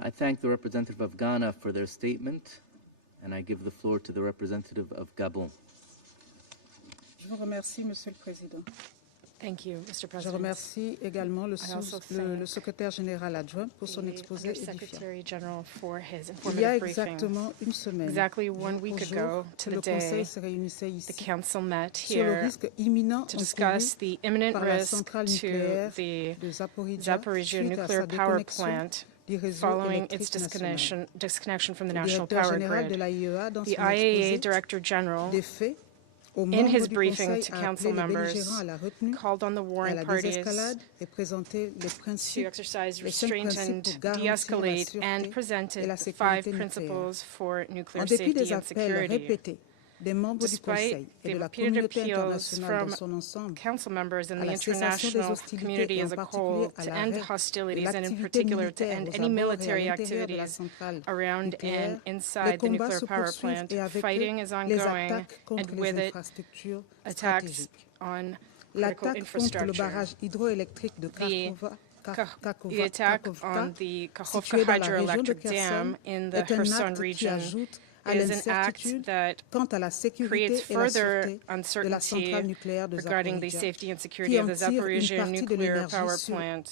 I thank the representative of Ghana for their statement, and I give the floor to the representative of Gabon. Je vous remercie, Monsieur le Président. Thank you, Mr. Je President. remercie également le secrétaire général adjoint pour son exposé édifiant. Secretary General for his Il y a informative briefing. exactement une semaine, Exactly 1 week ago to the day, se réunissait the ici Council met sur le here risque imminent to discuss the imminent par la risk centrale to nucléaire the de Zaporizhia suite à nuclear sa power déconnexion plant du réseau following its électrique national. disconnection from the Le national directeur power général de grid. l'AIEA, dans The son IAEA exposé Director General, des faits, aux in membres his du briefing Conseil, to a council appelé les members, belligérants à la retenue, called on the et à warring la parties désescalade et présenté les to principes, exercise les 5 restraint principes and pour garantir la de-escalate, sûreté and et presented la 5 sécurité nucléaire. principles for nuclear En dépit safety des and appels security. répétés des membres du Despite Conseil et the de la repeated communauté appeals internationale dans from son ensemble council members and à the la cessation des international hostilités community et as en a particulier whole à to l'arrêt end de hostilities and in l'activité particular to militaire end aux any abords et à military l'intérieur de la activities centrale around nucléaire, and les inside the combats nuclear se power poursuivent plant. et avec Fighting eux, is les ongoing, attaques contre and les with it, infrastructures attacks stratégiques. on critical L'attaque contre le infrastructure. barrage hydroélectrique de The attack on the Kakhovka situé dans la région de hydroelectric Kherson dam in the est un Kherson acte qui region ajoute à is an act l'incertitude that quant à la sécurité creates et la further sûreté de la uncertainty centrale nucléaire de regarding the Zaporizhia, safety and qui security en of the tire une Zaporizhia partie de nuclear l'énergie power sur plant,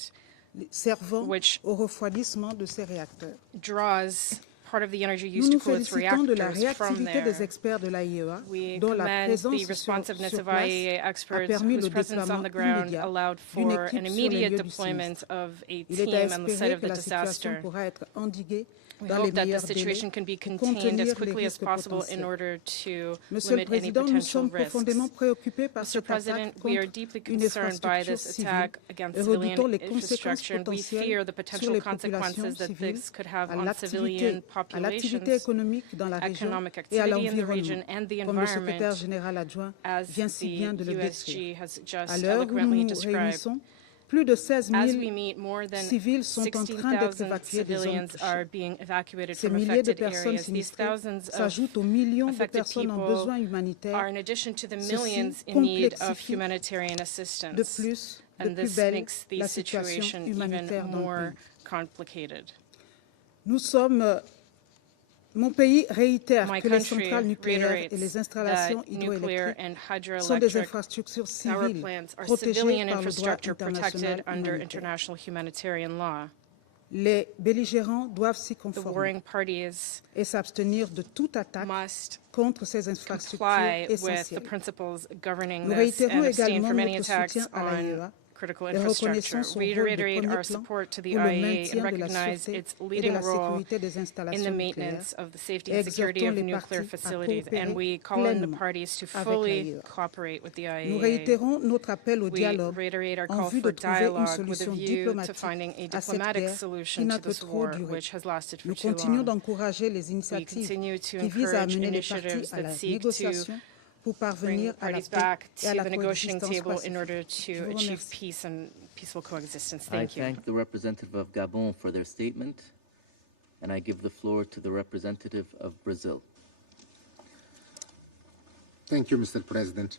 servant which au refroidissement de ces réacteurs. draws part of the energy Nous used to nous cool its félicitons de la reactors from réactivité des there. experts de l'AIEA, We dont la commend présence the responsiveness sur of place IAEA a experts permis whose le presence on déploiement the ground immédiat allowed d'une for équipe an sur les immediate lieux du deployment sinistre. of a Il est à team on the site espérer of que the la situation disaster. pourra être endiguée We dans les hope that the meilleurs délais situation can be pour contained as contenir les quickly as risques possible in potentiels. order to Monsieur le limit any Président, nous potential sommes profondément risks. préoccupés par Mr. cette President, attaque we are contre deeply une concerned by infrastructure this civile attack against et civilian redoutons les conséquences infrastructure, and we potentielles fear the sur potential les consequences populations that civiles, this could have à on civilian l'activité populations, économique dans la région economic et à activity in the region l'environnement, and the comme le secrétaire environment, général adjoint as vient si bien the de le décrire. USG has À just l'heure où nous eloquently nous described. réunissons, plus de 16 As 000 we meet, more than civils sont en train d'être 16,000 évacués des zones civilians are touchées. being evacuated Ces from milliers de affected personnes areas. These sinistrées thousands of s'ajoutent aux millions de affected personnes en people besoin humanitaire. are in addition to the Ceci millions in need of complexifie humanitarian de assistance. plus, de And plus this belle makes the la situation situation humanitaire even dans le more pays. complicated. Mon pays réitère My que les country centrales nucléaires reiterates et les installations that nuclear hydroélectriques and sont des hydroelectric infrastructures power civiles plants are protégées civilian par le droit infrastructure protected international under humanitaire. international humanitarian law. Les belligérants doivent s'y The conformer warring parties et s'abstenir de toute attaque must contre ces infrastructures comply with the essentielles. principles governing Nous this réitérons and abstain également from any notre attacks soutien à on l'AIEA critical et infrastructure. reconnaissons son We rôle de reiterate premier our plan support to the pour le IAEA maintien and de la recognize sûreté its et de leading la role sécurité des in installations the nucléaires maintenance of the safety et and security exhortons of les nuclear parties à facilities, and coopérer we call on the pleinement parties to avec fully l'AIEA. cooperate with the Nous IAEA. réitérons notre appel au We dialogue reiterate our en call vue for de trouver une dialogue with a solution view to diplomatique finding a à cette diplomatic guerre qui solution to n'a que this trop war, duré. which has lasted for Nous too continuons long. d'encourager les We initiatives continue to qui visent à encourage amener les parties initiatives à that la seek to négociation pour bring parvenir à la parties paix back et à to la the negotiating coexistence table in pacifique. order Je to vous achieve remercie. peace and peaceful coexistence. I Thank you. thank the representative of Gabon for their statement, and I give the floor to the representative of Brazil. Thank you, Mr. President.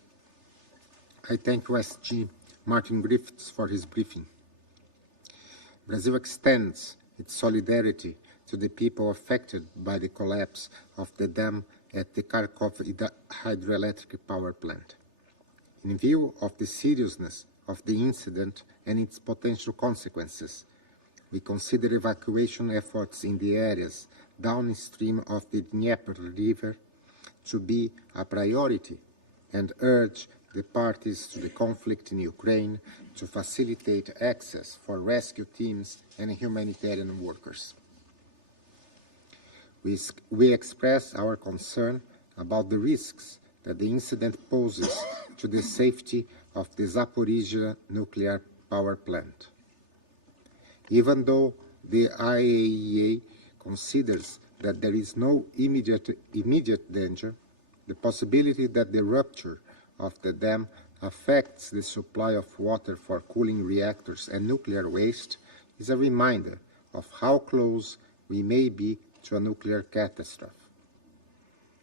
I thank USG Martin Griffiths for his briefing. Brazil extends its solidarity to the people affected by the collapse of the dam at the Kakhovka hydroelectric power plant. In view of the seriousness of the incident and its potential consequences, we consider evacuation efforts in the areas downstream of the Dnieper River to be a priority and urge the parties to the conflict in Ukraine to facilitate access for rescue teams and humanitarian workers. We express our concern about the risks that the incident poses to the safety of the Zaporizhzhia nuclear power plant. Even though the IAEA considers that there is no immediate danger, the possibility that the rupture of the dam affects the supply of water for cooling reactors and nuclear waste is a reminder of how close we may be to a nuclear catastrophe.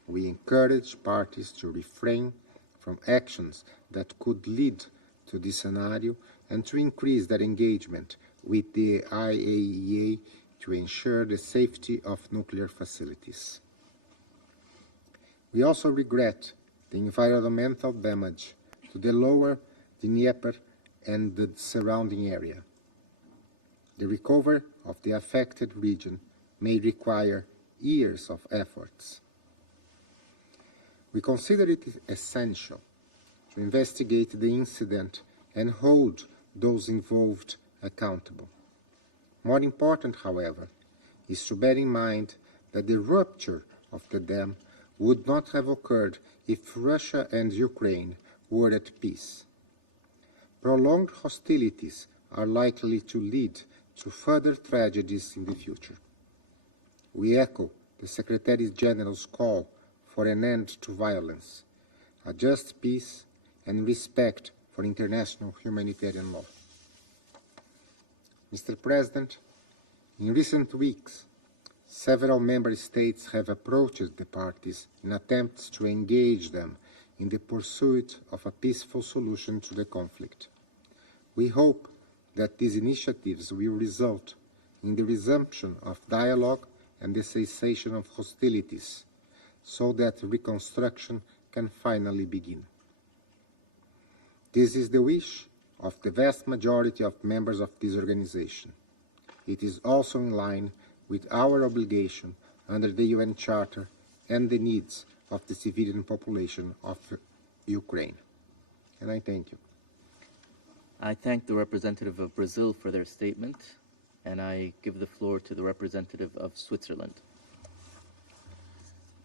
We encourage parties to refrain from actions that could lead to this scenario and to increase their engagement with the IAEA to ensure the safety of nuclear facilities. We also regret the environmental damage to the lower Dnieper and the surrounding area. The recovery of the affected region may require years of efforts. We consider it essential to investigate the incident and hold those involved accountable. More important, however, is to bear in mind that the rupture of the dam would not have occurred if Russia and Ukraine were at peace. Prolonged hostilities are likely to lead to further tragedies in the future. We echo the Secretary General's call for an end to violence, a just peace, and respect for international humanitarian law. Mr. President, in recent weeks, several member states have approached the parties in attempts to engage them in the pursuit of a peaceful solution to the conflict. We hope that these initiatives will result in the resumption of dialogue and the cessation of hostilities, so that reconstruction can finally begin. This is the wish of the vast majority of members of this organization. It is also in line with our obligation under the UN Charter and the needs of the civilian population of Ukraine. And I thank you. I thank the representative of Brazil for their statement, and I give the floor to the representative of Switzerland.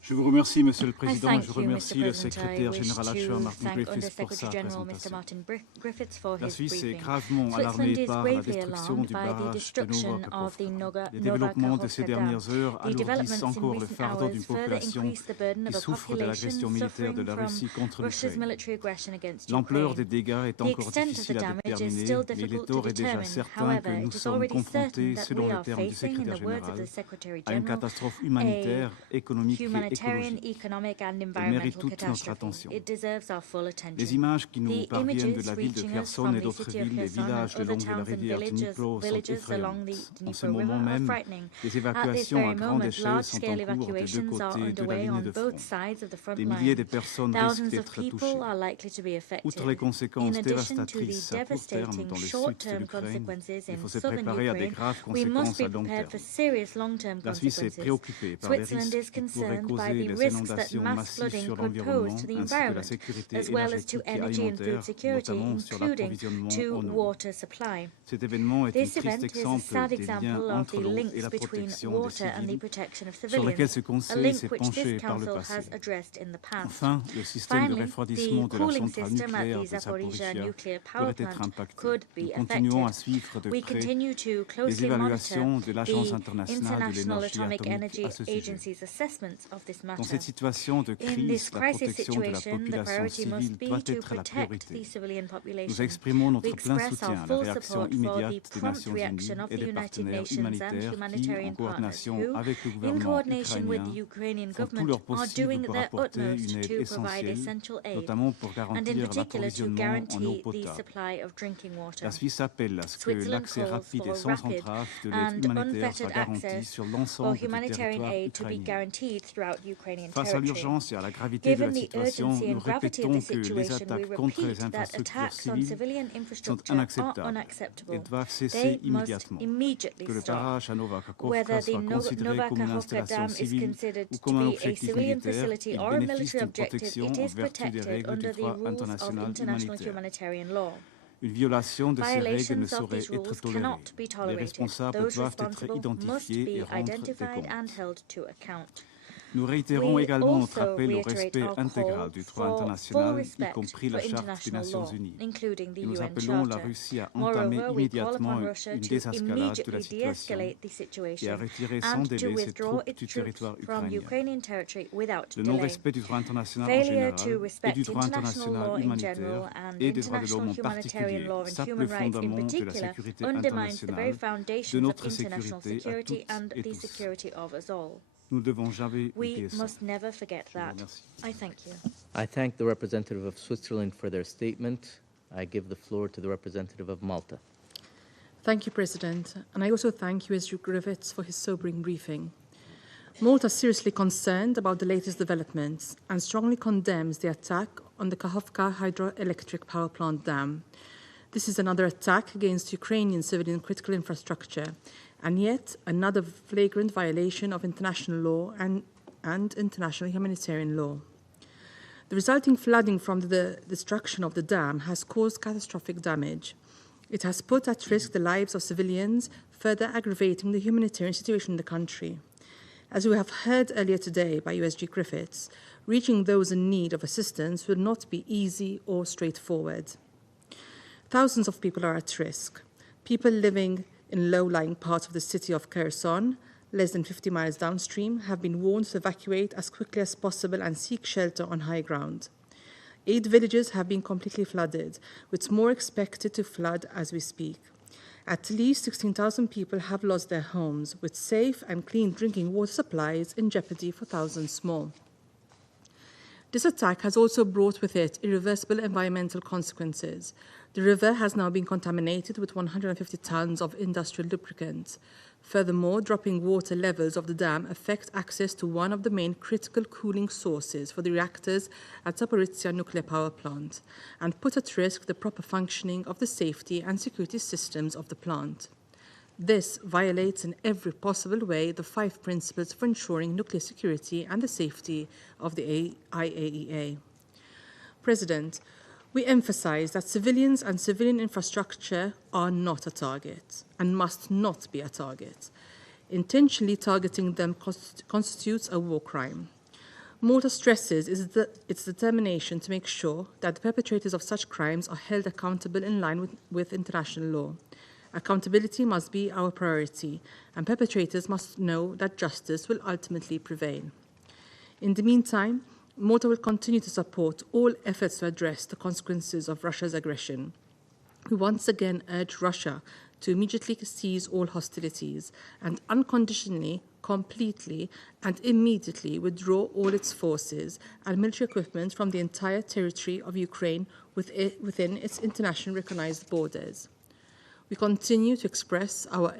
Je vous remercie, Monsieur le I Président. thank Je you, remercie Mr. le President. I secrétaire wish général adjoint to Martin thank Griffiths pour sa Undersecretary General Mr. présentation. Martin Griffiths for La his Suisse est briefing. gravement alarmée Switzerland is par la gravely destruction alarmed du by the barrage de destruction Nova of the Kakhovka. Les Nova développements de ces Kakhovka dam. dernières heures The alourdissent developments in encore le recent fardeau hours d'une further population increase the burden qui of a souffre de population l'agression militaire de suffering la from Russie contre Russia's l'Ukraine. military aggression against L'ampleur Ukraine. des dégâts est The encore extent of the difficile à damage is déterminer, still mais il est difficult to d'ores et déjà determine. certain However, que nous it is sommes already certain confrontés, that selon we les are termes du facing, in secrétaire the words of général, the Secretary à une General, catastrophe humanitaire, économique et humanitarian, écologique. economic and Elle mérite environmental toute notre catastrophe. attention. It deserves our full attention. Les images qui nous The parviennent de images la ville de reaching us Kherson from et the d'autres city of villes et Kherson villages and le other long de la towns and rivière Dnipro sont villages along the effrayantes. En Dnipro ce River moment are même, frightening. des At this évacuations very à grande moment, échelle sont en large-scale cours des deux evacuations are côtés de la underway ligne on de both front. sides of the front Des milliers de line. personnes risquent Thousands of d'être touchées. people are likely to be affected. Outre les In conséquences addition to the dévastatrices à court terme devastating dans le sud de short-term l'Ukraine, consequences il in faut se southern préparer à des Ukraine, graves we must conséquences be à long prepared for terme. serious long-term La Suisse est consequences. préoccupée par les Switzerland risques is qui pourraient concerned by causer the les risks that inondations mass massives flooding sur could pose l'environnement to the ainsi que la environment, sécurité as well as to énergétique et energy and alimentaire, food security, notamment sur including l'approvisionnement to en eau. water supply. Cet événement est un This triste event is a exemple sad des liens example of entre the l'eau et links la between protection des water and the civils, protection of sur lesquels ce civilians, a Conseil link s'est which penché this par le Council passé. has addressed in the past. Enfin, le système de Finally, refroidissement the de la cooling centrale system at nucléaire the de Zaporizhzhia Zaporizhzhia nuclear power pourrait être plant impacté. could Nous be continuons à affected. suivre de We près continue to les closely monitor évaluations de l'Agence the internationale de International l'énergie Atomic atomique Energy à ce sujet. Agency's assessments of this Dans matter. cette situation de In this crise, la crisis protection de la situation, the population priority must civile be doit to être la protect priorité. the civilian Nous population. exprimons We notre plein express our soutien à la full réaction support for the immédiate des prompt Nations reaction Unies of et the des United partenaires Nations and humanitaires qui, en humanitarian partners coordination who, avec le in gouvernement coordination with the ukrainien, Ukrainian font tout government, leur are possible doing pour their apporter utmost une aide to provide essentielle, essential aid, notamment pour and in garantir particular to l'approvisionnement en eau guarantee the potable. supply of drinking water. La Suisse appelle à ce que Switzerland l'accès calls rapide et for sans rapid entrave de l'aide and humanitaire soit unfettered garanti access sur for l'ensemble du humanitarian territoire aid to be ukrainien. guaranteed throughout Ukrainian Face à territory. l'urgence et à la gravité de Given la the situation, urgency nous and gravity of répétons the que les situation, we attaques contre les repeat that infrastructures attacks on civiles civilian sont infrastructure are inacceptables et unacceptable. doivent They cesser must immédiatement. immediately Que le stop. barrage à Nova Kakhovka Whether the soit considéré Nova comme une Kakhovka installation Dam is civile considered ou to comme un be a objectif civilian militaire, facility il or a bénéficie military d'une objective, protection it en is vertu des protected règles under du the droit rules of international international humanitaire. humanitarian law. Une violation de ces règles ne Violations of saurait these être rules tolérée. cannot be Les tolerated. responsables Those doivent être responsible must identifiés et be rendre des identified and comptes. held to account. Nous réitérons We également notre also appel au reiterate respect our intégral call du droit for international, full y respect compris la for Charte des international Nations law, Unies. including the Et nous UN appelons la Charter. Russie à entamer Moreover, we call immédiatement upon Russia une to désescalade de la immediately situation de-escalate the et situation à retirer sans and to délai ses withdraw troupes its du troops territoire from ukrainien. Ukrainian territory without Le delay. non-respect du droit international en Failure to général et respect du droit international law international in general humanitaire and et des droits de international l'homme en humanitarian particulier law and sape le human rights in fondement de la particular sécurité undermines the very internationale, de foundations of notre international sécurité à security toutes and et the tous. security of us all. Nous ne devons jamais We oublier ça. must never forget Je vous that. remercie. I thank you. I thank the representative of Switzerland for their statement. I give the floor to the representative of Malta. Thank you, President. And I also thank USG Griffiths for his sobering briefing. Malta is seriously concerned about the latest developments and strongly condemns the attack on the Kakhovka hydroelectric power plant dam. This is another attack against Ukrainian civilian critical infrastructure, and yet another flagrant violation of international law and international humanitarian law. The resulting flooding from the destruction of the dam has caused catastrophic damage. It has put at risk the lives of civilians, further aggravating the humanitarian situation in the country. As we have heard earlier today by USG Griffiths, reaching those in need of assistance will not be easy or straightforward. Thousands of people are at risk. People living in low-lying parts of the city of Kherson, less than 50 miles downstream, have been warned to evacuate as quickly as possible and seek shelter on high ground. 8 villages have been completely flooded, with more expected to flood as we speak. At least 16,000 people have lost their homes, with safe and clean drinking water supplies in jeopardy for thousands more. This attack has also brought with it irreversible environmental consequences. The river has now been contaminated with 150 tons of industrial lubricant. Furthermore, dropping water levels of the dam affect access to one of the main critical cooling sources for the reactors at Zaporizhzhia nuclear power plant and put at risk the proper functioning of the safety and security systems of the plant. This violates in every possible way the 5 principles for ensuring nuclear security and the safety of the IAEA. President, we emphasize that civilians and civilian infrastructure are not a target and must not be a target. Intentionally targeting them constitutes a war crime. Malta stresses its determination to make sure that the perpetrators of such crimes are held accountable in line with international law. Accountability must be our priority, and perpetrators must know that justice will ultimately prevail. In the meantime, Malta will continue to support all efforts to address the consequences of Russia's aggression. We once again urge Russia to immediately cease all hostilities and unconditionally, completely, and immediately withdraw all its forces and military equipment from the entire territory of Ukraine within its internationally recognized borders. We continue to express our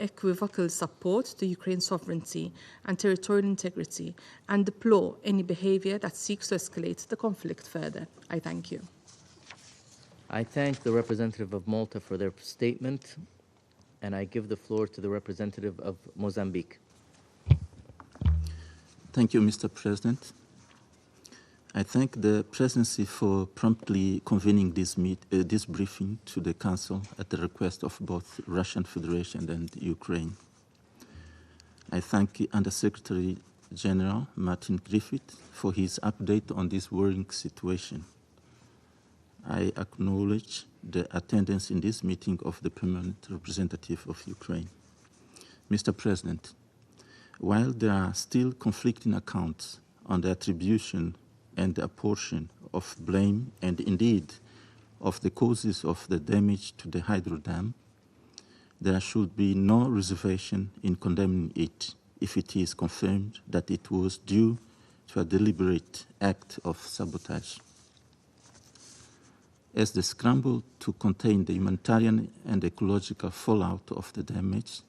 equivocal support to Ukraine's sovereignty and territorial integrity and deplore any behavior that seeks to escalate the conflict further. I thank you. I thank the representative of Malta for their statement, and I give the floor to the representative of Mozambique. Thank you, Mr. President. I thank the presidency for promptly convening this briefing to the Council at the request of both Russian Federation and Ukraine. I thank Undersecretary General Martin Griffiths for his update on this worrying situation. I acknowledge the attendance in this meeting of the permanent representative of Ukraine. Mr. President, While there are still conflicting accounts on the attribution and the apportion of blame and indeed of the causes of the damage to the hydro dam, there should be no reservation in condemning it if it is confirmed that it was due to a deliberate act of sabotage. As the scramble to contain the humanitarian and ecological fallout of the damage,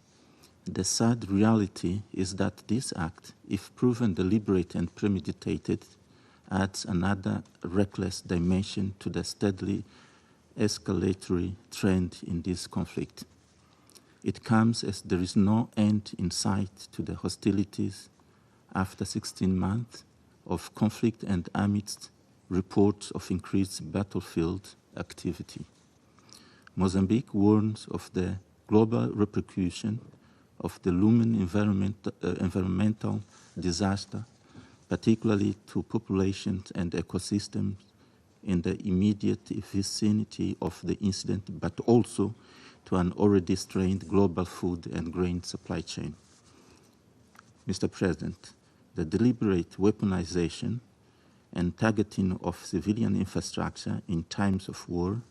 the sad reality is that this act, if proven deliberate and premeditated, adds another reckless dimension to the steadily escalatory trend in this conflict. It comes as there is no end in sight to the hostilities after 16 months of conflict and amidst reports of increased battlefield activity. Mozambique warns of the global repercussion of the looming environmental disaster, particularly to populations and ecosystems in the immediate vicinity of the incident, but also to an already strained global food and grain supply chain. Mr. President, the deliberate weaponization and targeting of civilian infrastructure in times of war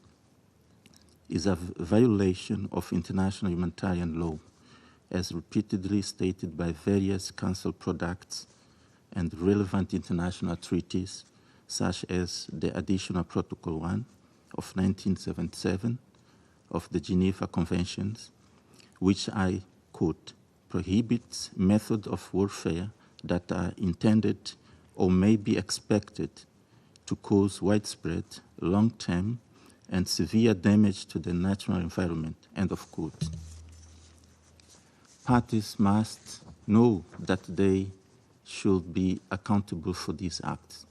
is a violation of international humanitarian law, as repeatedly stated by various Council products and relevant international treaties, such as the Additional Protocol 1 of 1977 of the Geneva Conventions, which I quote, prohibits methods of warfare that are intended or may be expected to cause widespread, long-term, and severe damage to the natural environment, end of quote. Parties must know that they should be accountable for these acts.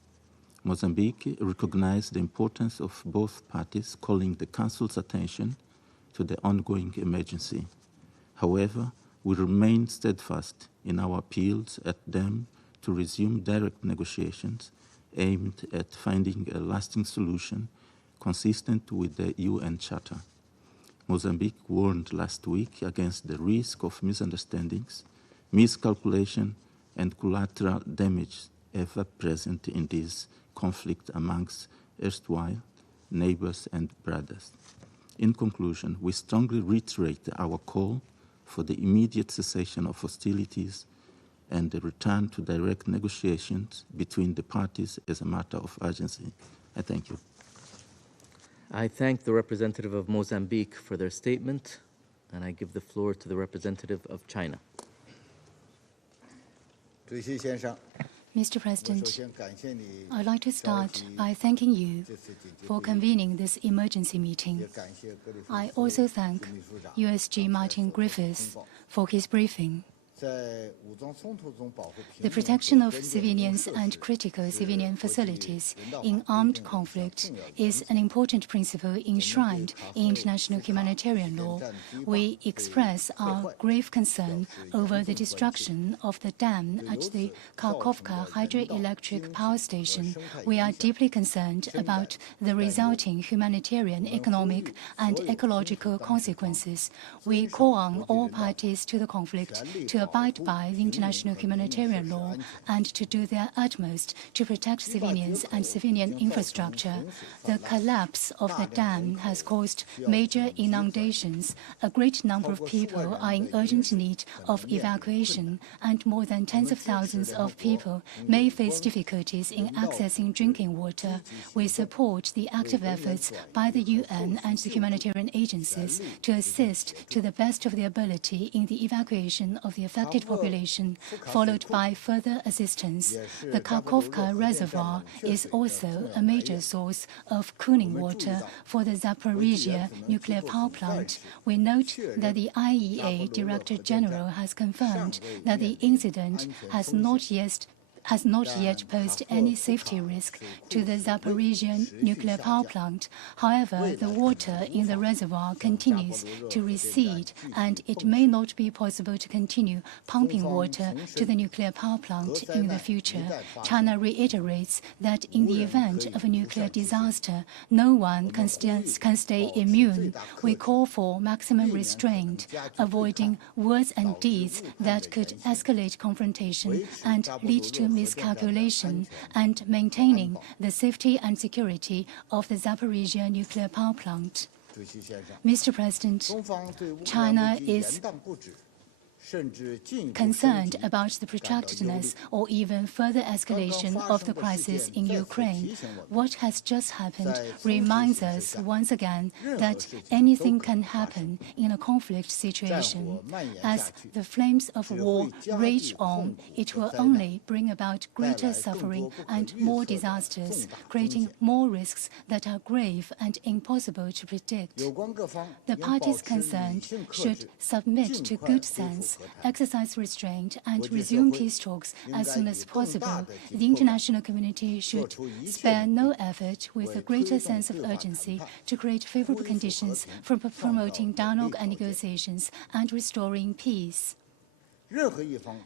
Mozambique recognized the importance of both parties, calling the Council's attention to the ongoing emergency. However, we remain steadfast in our appeals at them to resume direct negotiations aimed at finding a lasting solution consistent with the UN Charter. Mozambique warned last week against the risk of misunderstandings, miscalculation, and collateral damage ever present in this conflict amongst erstwhile neighbors and brothers. In conclusion, we strongly reiterate our call for the immediate cessation of hostilities and the return to direct negotiations between the parties as a matter of urgency. I thank you. I thank the representative of Mozambique for their statement, and I give the floor to the representative of China. Mr. President, I'd like to start by thanking you for convening this emergency meeting. I also thank USG Martin Griffiths for his briefing. The protection of civilians and critical civilian facilities in armed conflict is an important principle enshrined in international humanitarian law. We express our grave concern over the destruction of the dam at the Kakhovka hydroelectric power station. We are deeply concerned about the resulting humanitarian, economic, and ecological consequences. We call on all parties to the conflict to abide by the international humanitarian law and to do their utmost to protect civilians and civilian infrastructure. The collapse of the dam has caused major inundations. A great number of people are in urgent need of evacuation, and more than tens of thousands of people may face difficulties in accessing drinking water. We support the active efforts by the UN and the humanitarian agencies to assist to the best of their ability in the evacuation of the affected population, followed by further assistance. The Kakhovka reservoir is also a major source of cooling water for the Zaporizhia nuclear power plant. We note that the IAEA Director General has confirmed that the incident has not yet has not yet posed any safety risk to the Zaporizhia nuclear power plant. However, the water in the reservoir continues to recede, and it may not be possible to continue pumping water to the nuclear power plant in the future. China reiterates that in the event of a nuclear disaster, no one can stay immune. We call for maximum restraint, avoiding words and deeds that could escalate confrontation and lead to miscalculation, and maintaining the safety and security of the Zaporizhia nuclear power plant. Mr. President, China is concerned about the protractedness or even further escalation of the crisis in Ukraine. What has just happened reminds us once again that anything can happen in a conflict situation. As the flames of war rage on, it will only bring about greater suffering and more disasters, creating more risks that are grave and impossible to predict. The parties concerned should submit to good sense, exercise restraint, and resume peace talks as soon as possible. The international community should spare no effort with a greater sense of urgency to create favorable conditions for promoting dialogue and negotiations and restoring peace.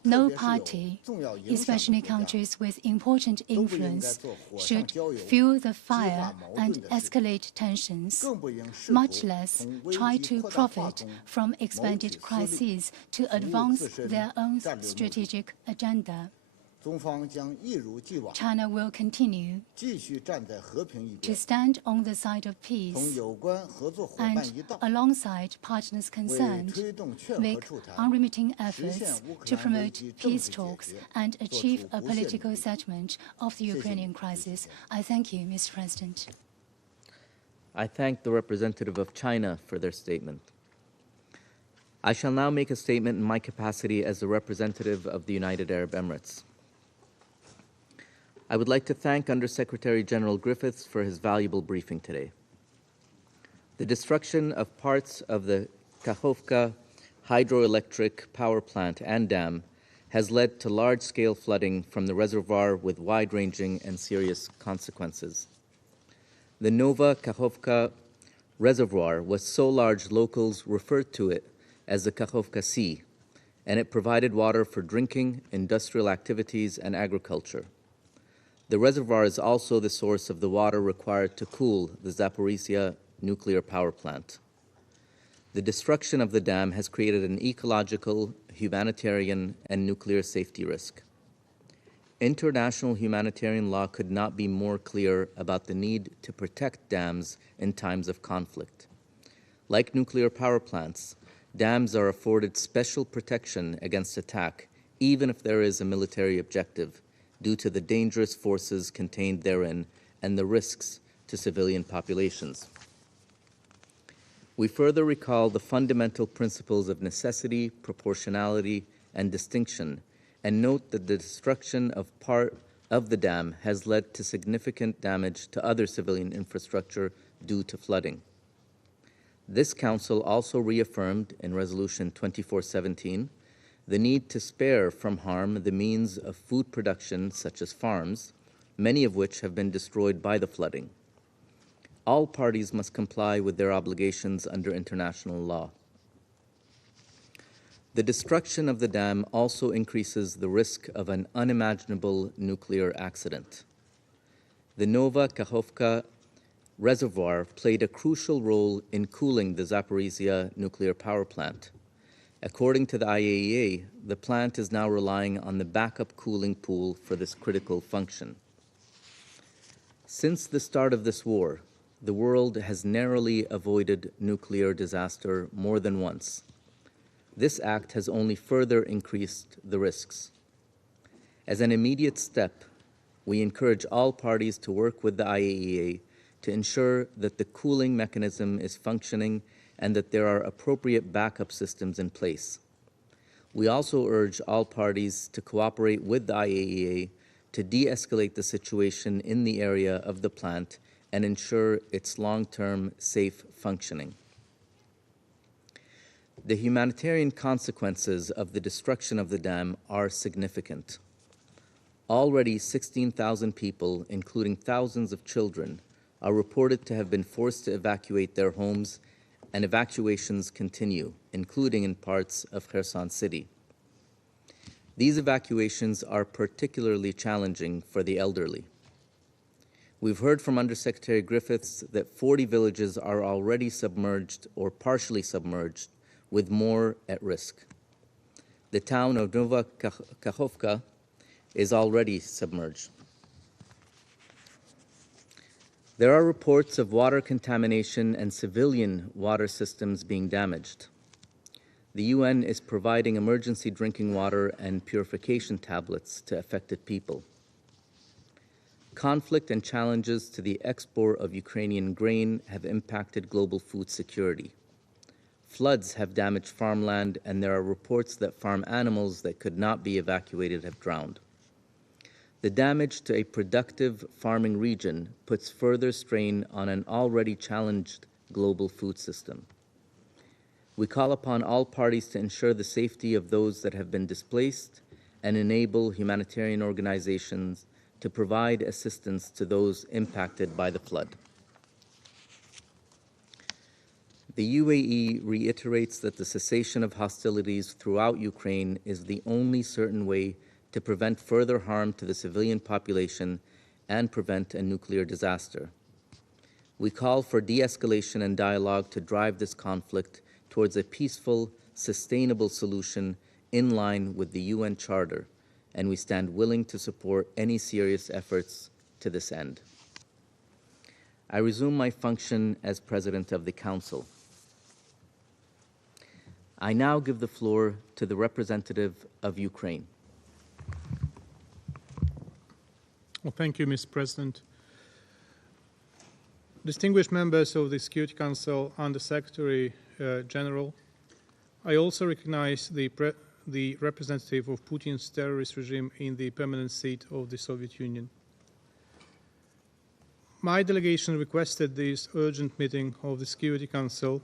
No party, especially countries with important influence, should fuel the fire and escalate tensions, much less try to profit from expanded crises to advance their own strategic agenda. China will continue to stand on the side of peace and, alongside partners concerned, make unremitting efforts to promote peace talks and achieve a political settlement of the Ukrainian crisis. I thank you, Mr. President. I thank the representative of China for their statement. I shall now make a statement in my capacity as the representative of the United Arab Emirates. I would like to thank Undersecretary General Griffiths for his valuable briefing today. The destruction of parts of the Kakhovka hydroelectric power plant and dam has led to large-scale flooding from the reservoir with wide-ranging and serious consequences. The Nova Kakhovka reservoir was so large locals referred to it as the Kakhovka Sea, and it provided water for drinking, industrial activities, and agriculture. The reservoir is also the source of the water required to cool the Zaporizhia nuclear power plant. The destruction of the dam has created an ecological, humanitarian, and nuclear safety risk. International humanitarian law could not be more clear about the need to protect dams in times of conflict. Like nuclear power plants, dams are afforded special protection against attack, even if there is a military objective, due to the dangerous forces contained therein and the risks to civilian populations. We further recall the fundamental principles of necessity, proportionality, and distinction, and note that the destruction of part of the dam has led to significant damage to other civilian infrastructure due to flooding. This Council also reaffirmed in Resolution 2417 the need to spare from harm the means of food production such as farms, many of which have been destroyed by the flooding. All parties must comply with their obligations under international law. The destruction of the dam also increases the risk of an unimaginable nuclear accident. The Nova Kakhovka reservoir played a crucial role in cooling the Zaporizhia nuclear power plant. According to the IAEA, the plant is now relying on the backup cooling pool for this critical function. Since the start of this war, the world has narrowly avoided nuclear disaster more than once. This act has only further increased the risks. As an immediate step, we encourage all parties to work with the IAEA to ensure that the cooling mechanism is functioning and that there are appropriate backup systems in place. We also urge all parties to cooperate with the IAEA to de-escalate the situation in the area of the plant and ensure its long-term safe functioning. The humanitarian consequences of the destruction of the dam are significant. Already 16,000 people, including thousands of children, are reported to have been forced to evacuate their homes, and evacuations continue, including in parts of Kherson City. These evacuations are particularly challenging for the elderly. We've heard from Undersecretary Griffiths that 40 villages are already submerged or partially submerged, with more at risk. The town of Nova Kakhovka is already submerged. There are reports of water contamination and civilian water systems being damaged. The UN is providing emergency drinking water and purification tablets to affected people. Conflict and challenges to the export of Ukrainian grain have impacted global food security. Floods have damaged farmland, and there are reports that farm animals that could not be evacuated have drowned. The damage to a productive farming region puts further strain on an already challenged global food system. We call upon all parties to ensure the safety of those that have been displaced and enable humanitarian organizations to provide assistance to those impacted by the flood. The UAE reiterates that the cessation of hostilities throughout Ukraine is the only certain way to prevent further harm to the civilian population and prevent a nuclear disaster. We call for de-escalation and dialogue to drive this conflict towards a peaceful, sustainable solution in line with the UN Charter, and we stand willing to support any serious efforts to this end. I resume my function as President of the Council. I now give the floor to the representative of Ukraine. Well, thank you, Mr. President. Distinguished members of the Security Council, Under-Secretary General, I also recognize the representative of Putin's terrorist regime in the permanent seat of the Soviet Union. My delegation requested this urgent meeting of the Security Council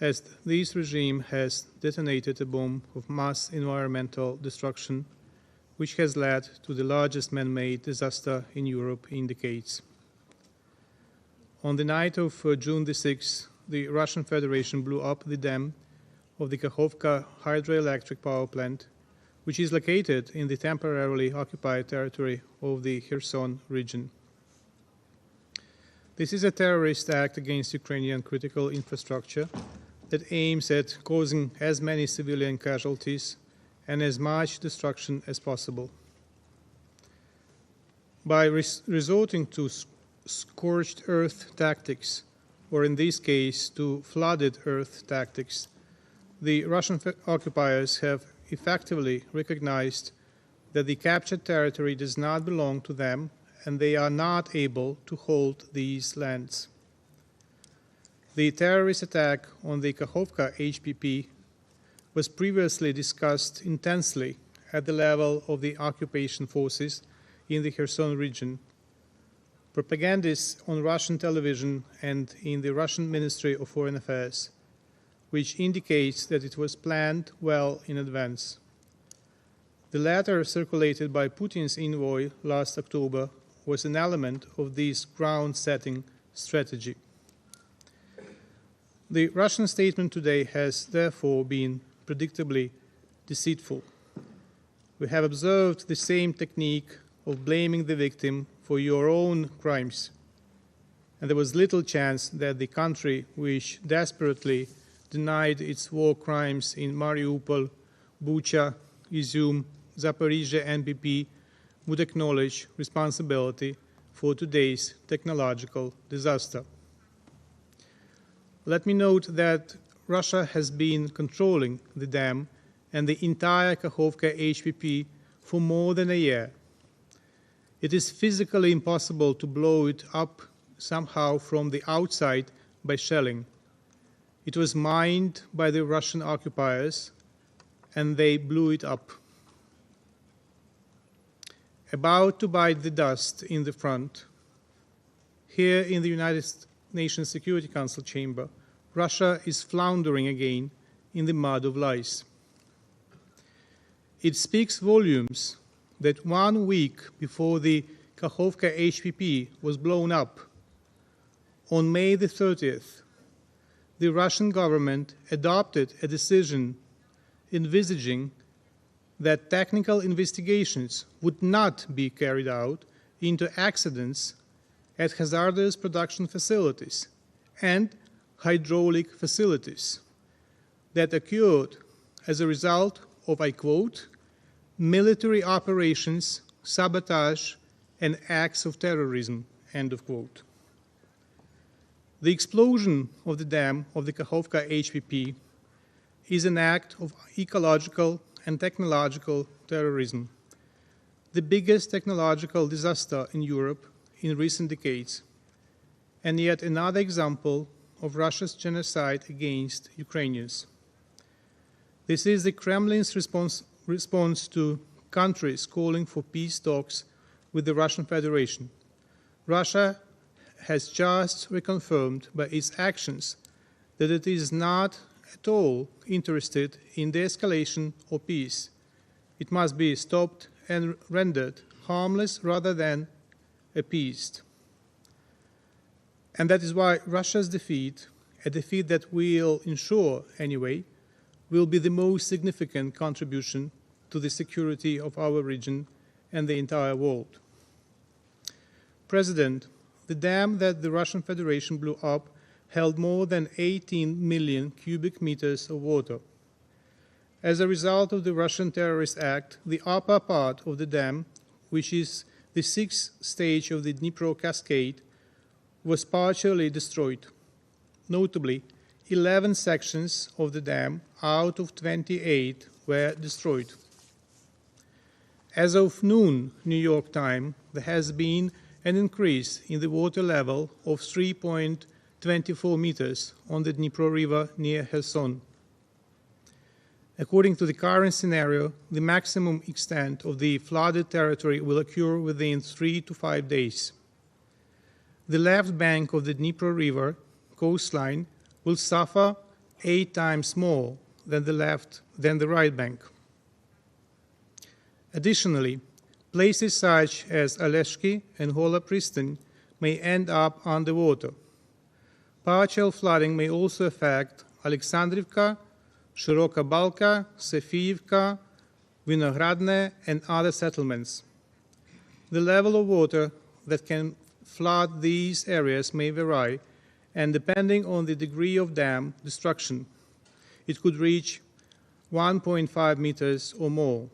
as this regime has detonated a bomb of mass environmental destruction which has led to the largest man-made disaster in Europe in decades. On the night of June the 6th, the Russian Federation blew up the dam of the Kakhovka hydroelectric power plant, which is located in the temporarily occupied territory of the Kherson region. This is a terrorist act against Ukrainian critical infrastructure that aims at causing as many civilian casualties and as much destruction as possible. By resorting to scorched earth tactics, or in this case to flooded earth tactics, the Russian occupiers have effectively recognized that the captured territory does not belong to them and they are not able to hold these lands. The terrorist attack on the Kakhovka HPP was previously discussed intensely at the level of the occupation forces in the Kherson region. Propagandists on Russian television and in the Russian Ministry of Foreign Affairs, which indicates that it was planned well in advance. The letter circulated by Putin's envoy last October was an element of this ground-setting strategy. The Russian statement today has therefore been predictably deceitful. We have observed the same technique of blaming the victim for your own crimes, and there was little chance that the country which desperately denied its war crimes in Mariupol, Bucha, Izium, Zaporizhzhia, and BP would acknowledge responsibility for today's technological disaster. Let me note that Russia has been controlling the dam and the entire Kakhovka HPP for more than a year. It is physically impossible to blow it up somehow from the outside by shelling. It was mined by the Russian occupiers, and they blew it up. About to bite the dust in the front, here in the United Nations Security Council chamber, Russia is floundering again in the mud of lies. It speaks volumes that 1 week before the Kakhovka HPP was blown up, on May the 30th, the Russian government adopted a decision envisaging that technical investigations would not be carried out into accidents at hazardous production facilities and hydraulic facilities that occurred as a result of, I quote, military operations, sabotage, and acts of terrorism, end of quote. The explosion of the dam of the Kakhovka HPP is an act of ecological and technological terrorism, the biggest technological disaster in Europe in recent decades, and yet another example of Russia's genocide against Ukrainians. This is the Kremlin's response to countries calling for peace talks with the Russian Federation. Russia has just reconfirmed by its actions that it is not at all interested in the escalation or peace. It must be stopped and rendered harmless rather than appeased. And that is why Russia's defeat, a defeat that we'll ensure anyway, will be the most significant contribution to the security of our region and the entire world. President, the dam that the Russian Federation blew up held more than 18 million cubic meters of water. As a result of the Russian terrorist act, the upper part of the dam, which is the 6th stage of the Dnipro cascade, was partially destroyed. Notably, 11 sections of the dam out of 28 were destroyed. As of noon New York time, there has been an increase in the water level of 3.24 meters on the Dnipro River near Kherson. According to the current scenario, the maximum extent of the flooded territory will occur within 3 to 5 days. The left bank of the Dnipro River coastline will suffer 8 times more than the right bank. Additionally, places such as Oleshki and Hola Pristan may end up underwater. Partial flooding may also affect Alexandrivka, Shiroka Balka, Sofiivka, Vinogradne, and other settlements. The level of water that can flood these areas may vary, and depending on the degree of dam destruction, it could reach 1.5 meters or more.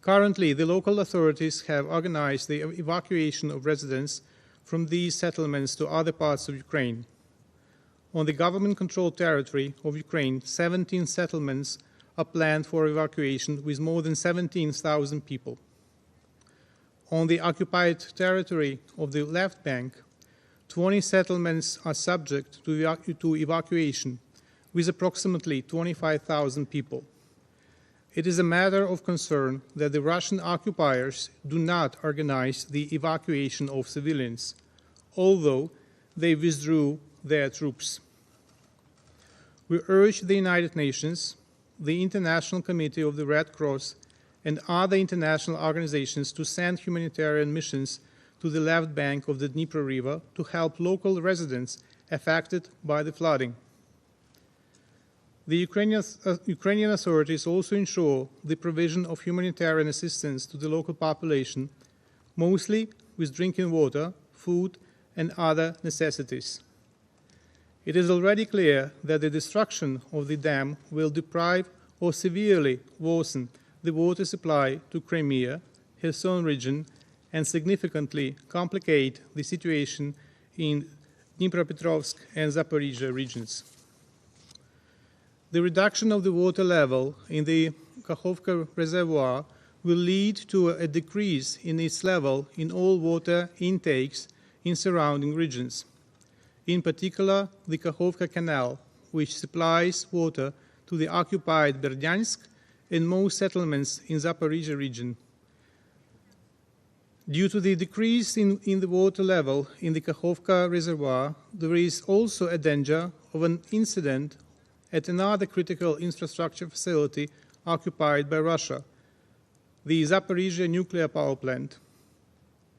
Currently, the local authorities have organized the evacuation of residents from these settlements to other parts of Ukraine. On the government-controlled territory of Ukraine, 17 settlements are planned for evacuation with more than 17,000 people. On the occupied territory of the left bank, 20 settlements are subject to evacuation with approximately 25,000 people. It is a matter of concern that the Russian occupiers do not organize the evacuation of civilians, although they withdrew their troops. We urge the United Nations, the International Committee of the Red Cross, and other international organizations to send humanitarian missions to the left bank of the Dnipro River to help local residents affected by the flooding. The Ukrainian authorities also ensure the provision of humanitarian assistance to the local population, mostly with drinking water, food, and other necessities. It is already clear that the destruction of the dam will deprive or severely worsen the water supply to Crimea, Kherson region, and significantly complicate the situation in Dnipropetrovsk and Zaporizhzhia regions. The reduction of the water level in the Kakhovka reservoir will lead to a decrease in its level in all water intakes in surrounding regions. In particular, the Kakhovka Canal, which supplies water to the occupied Berdyansk and most settlements in Zaporizhzhia region. Due to the decrease in the water level in the Kakhovka reservoir, there is also a danger of an incident at another critical infrastructure facility occupied by Russia, the Zaporizhzhia nuclear power plant.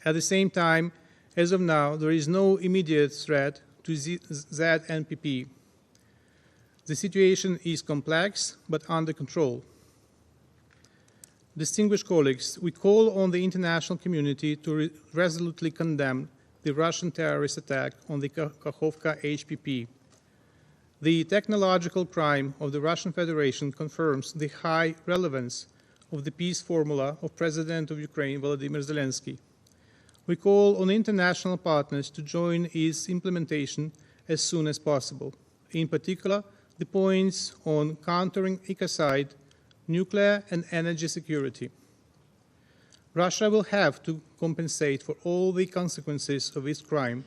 At the same time, as of now, there is no immediate threat to ZNPP. The situation is complex but under control. Distinguished colleagues, we call on the international community to resolutely condemn the Russian terrorist attack on the Kakhovka HPP. The technological crime of the Russian Federation confirms the high relevance of the peace formula of President of Ukraine, Volodymyr Zelensky. We call on international partners to join its implementation as soon as possible, in particular, the points on countering ecocide, nuclear and energy security. Russia will have to compensate for all the consequences of its crime,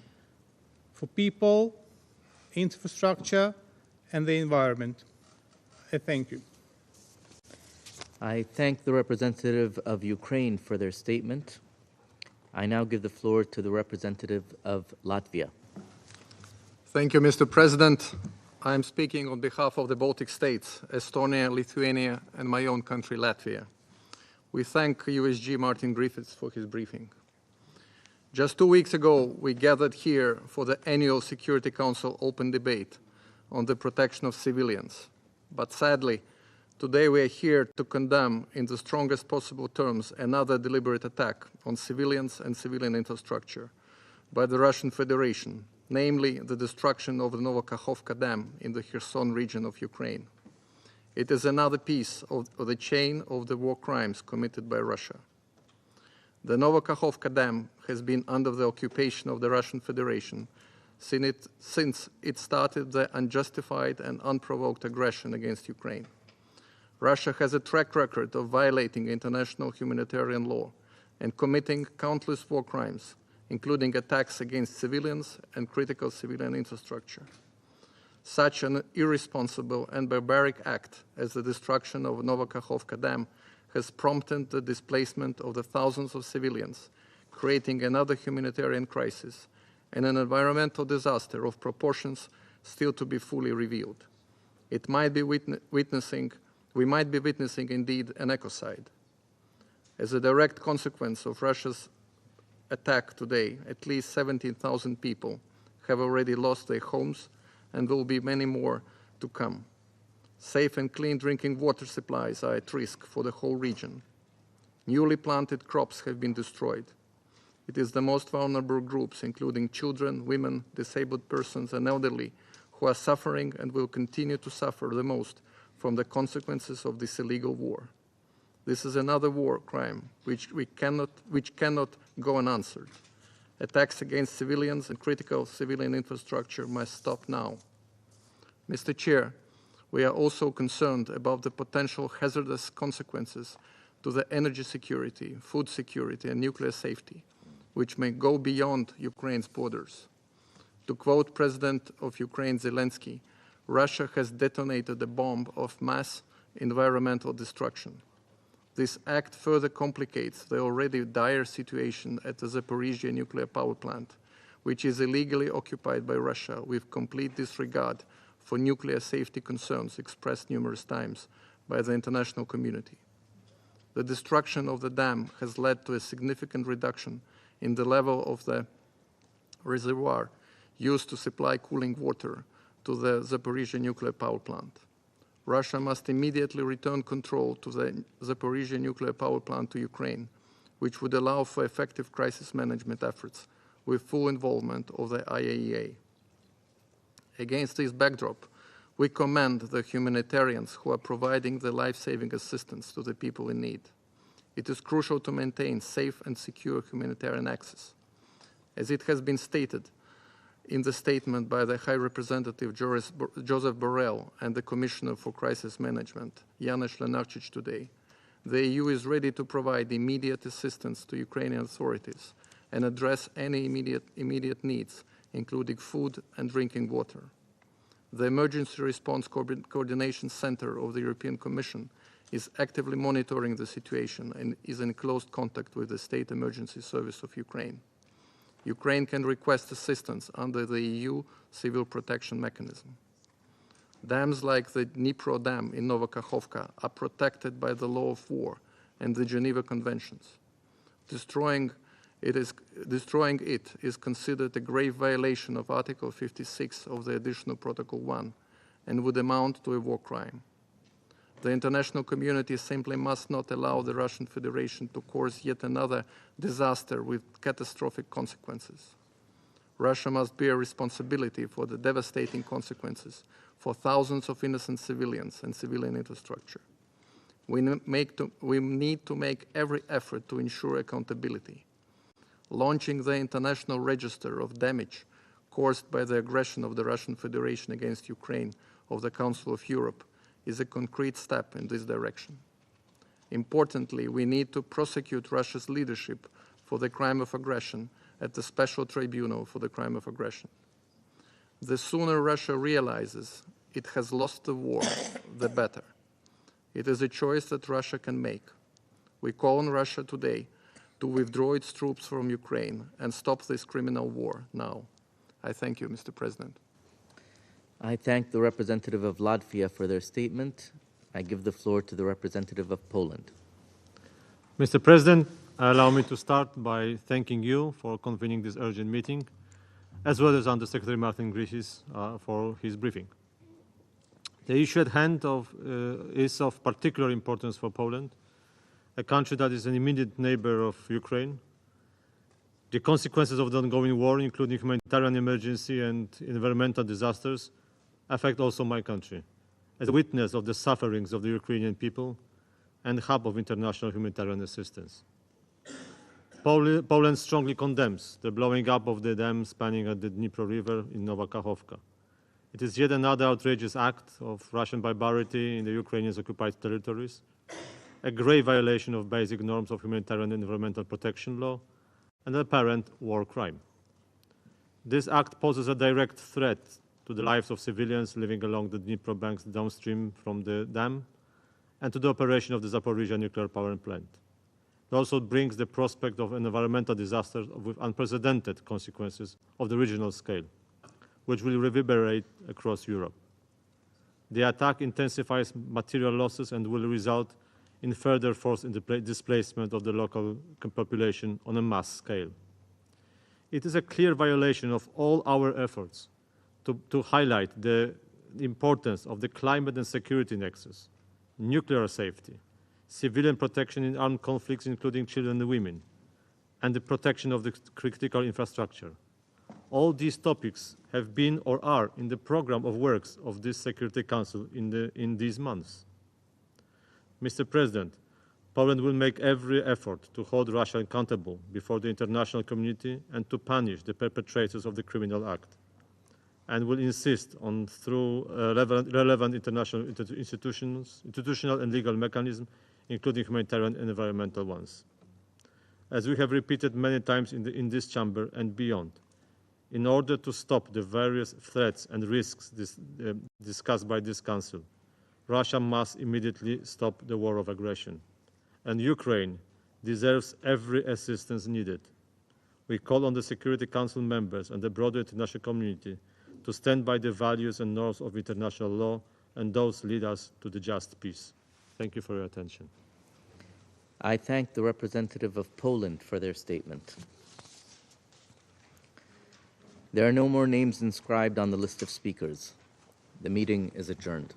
for people, infrastructure, and the environment. I thank you. I thank the representative of Ukraine for their statement. I now give the floor to the representative of Latvia. Thank you, Mr. President. I am speaking on behalf of the Baltic states, Estonia, Lithuania, and my own country, Latvia. We thank USG Martin Griffiths for his briefing. Just 2 weeks ago, we gathered here for the annual Security Council open debate on the protection of civilians. But sadly, today we are here to condemn in the strongest possible terms another deliberate attack on civilians and civilian infrastructure by the Russian Federation, namely the destruction of the Kakhovka Dam in the Kherson region of Ukraine. It is another piece of the chain of the war crimes committed by Russia. The Kakhovka Dam has been under the occupation of the Russian Federation since it started the unjustified and unprovoked aggression against Ukraine. Russia has a track record of violating international humanitarian law and committing countless war crimes, including attacks against civilians and critical civilian infrastructure. Such an irresponsible and barbaric act as the destruction of Kakhovka Dam has prompted the displacement of the thousands of civilians, creating another humanitarian crisis and an environmental disaster of proportions still to be fully revealed. We might be witnessing indeed an ecocide. As a direct consequence of Russia's attack today, at least 17,000 people have already lost their homes and will be many more to come. Safe and clean drinking water supplies are at risk for the whole region. Newly planted crops have been destroyed. It is the most vulnerable groups, including children, women, disabled persons, and elderly, who are suffering and will continue to suffer the most from the consequences of this illegal war. This is another war crime which cannot go unanswered. Attacks against civilians and critical civilian infrastructure must stop now. Mr. Chair, we are also concerned about the potential hazardous consequences to the energy security, food security, and nuclear safety, which may go beyond Ukraine's borders. To quote President of Ukraine Zelensky, Russia has detonated a bomb of mass environmental destruction. This act further complicates the already dire situation at the Zaporizhzhia nuclear power plant, which is illegally occupied by Russia with complete disregard for nuclear safety concerns expressed numerous times by the international community. The destruction of the dam has led to a significant reduction in the level of the reservoir used to supply cooling water to the Zaporizhzhia nuclear power plant. Russia must immediately return control to the Zaporizhzhia nuclear power plant to Ukraine, which would allow for effective crisis management efforts with full involvement of the IAEA. Against this backdrop, we commend the humanitarians who are providing the life-saving assistance to the people in need. It is crucial to maintain safe and secure humanitarian access. As it has been stated in the statement by the High Representative Joseph Borrell and the Commissioner for Crisis Management, Janusz Lenarčič, today, the EU is ready to provide immediate assistance to Ukrainian authorities and address any immediate needs, including food and drinking water. The Emergency Response Coordination Center of the European Commission is actively monitoring the situation and is in close contact with the State Emergency Service of Ukraine. Ukraine can request assistance under the EU Civil Protection Mechanism. Dams like the Dnipro Dam in Kakhovka are protected by the law of war and the Geneva Conventions. Destroying it is considered a grave violation of Article 56 of the Additional Protocol 1 and would amount to a war crime. The international community simply must not allow the Russian Federation to cause yet another disaster with catastrophic consequences. Russia must bear responsibility for the devastating consequences for thousands of innocent civilians and civilian infrastructure. We need to make every effort to ensure accountability. Launching the International Register of Damage caused by the aggression of the Russian Federation against Ukraine of the Council of Europe is a concrete step in this direction. Importantly, we need to prosecute Russia's leadership for the crime of aggression at the Special Tribunal for the crime of aggression. The sooner Russia realizes it has lost the war, the better. It is a choice that Russia can make. We call on Russia today to withdraw its troops from Ukraine and stop this criminal war now. I thank you, Mr. President. I thank the representative of Latvia for their statement. I give the floor to the representative of Poland. Mr. President, allow me to start by thanking you for convening this urgent meeting, as well as Undersecretary Martin Griffiths for his briefing. The issue at hand is of particular importance for Poland, a country that is an immediate neighbor of Ukraine. The consequences of the ongoing war, including humanitarian emergency and environmental disasters, affect also my country, as a witness of the sufferings of the Ukrainian people and hub of international humanitarian assistance. Poland strongly condemns the blowing up of the dam spanning at the Dnipro River in Nowa Kakhovka. It is yet another outrageous act of Russian barbarity in the Ukrainian occupied territories, a grave violation of basic norms of humanitarian and environmental protection law, and an apparent war crime. This act poses a direct threat to the lives of civilians living along the Dnipro banks downstream from the dam and to the operation of the Zaporizhzhia nuclear power plant. It also brings the prospect of an environmental disaster with unprecedented consequences of the regional scale, which will reverberate across Europe. The attack intensifies material losses and will result in further forced displacement of the local population on a mass scale. It is a clear violation of all our efforts to highlight the importance of the climate and security nexus, nuclear safety, civilian protection in armed conflicts, including children and women, and the protection of the critical infrastructure. All these topics have been or are in the program of works of this Security Council in these months. Mr. President, Poland will make every effort to hold Russia accountable before the international community and to punish the perpetrators of the criminal act, and will insist on through relevant international institutional and legal mechanisms, including humanitarian and environmental ones. As we have repeated many times in this chamber and beyond, in order to stop the various threats and risks discussed by this Council, Russia must immediately stop the war of aggression, and Ukraine deserves every assistance needed. We call on the Security Council members and the broader international community to stand by the values and norms of international law and those lead us to the just peace. Thank you for your attention. I thank the representative of Poland for their statement. There are no more names inscribed on the list of speakers. The meeting is adjourned.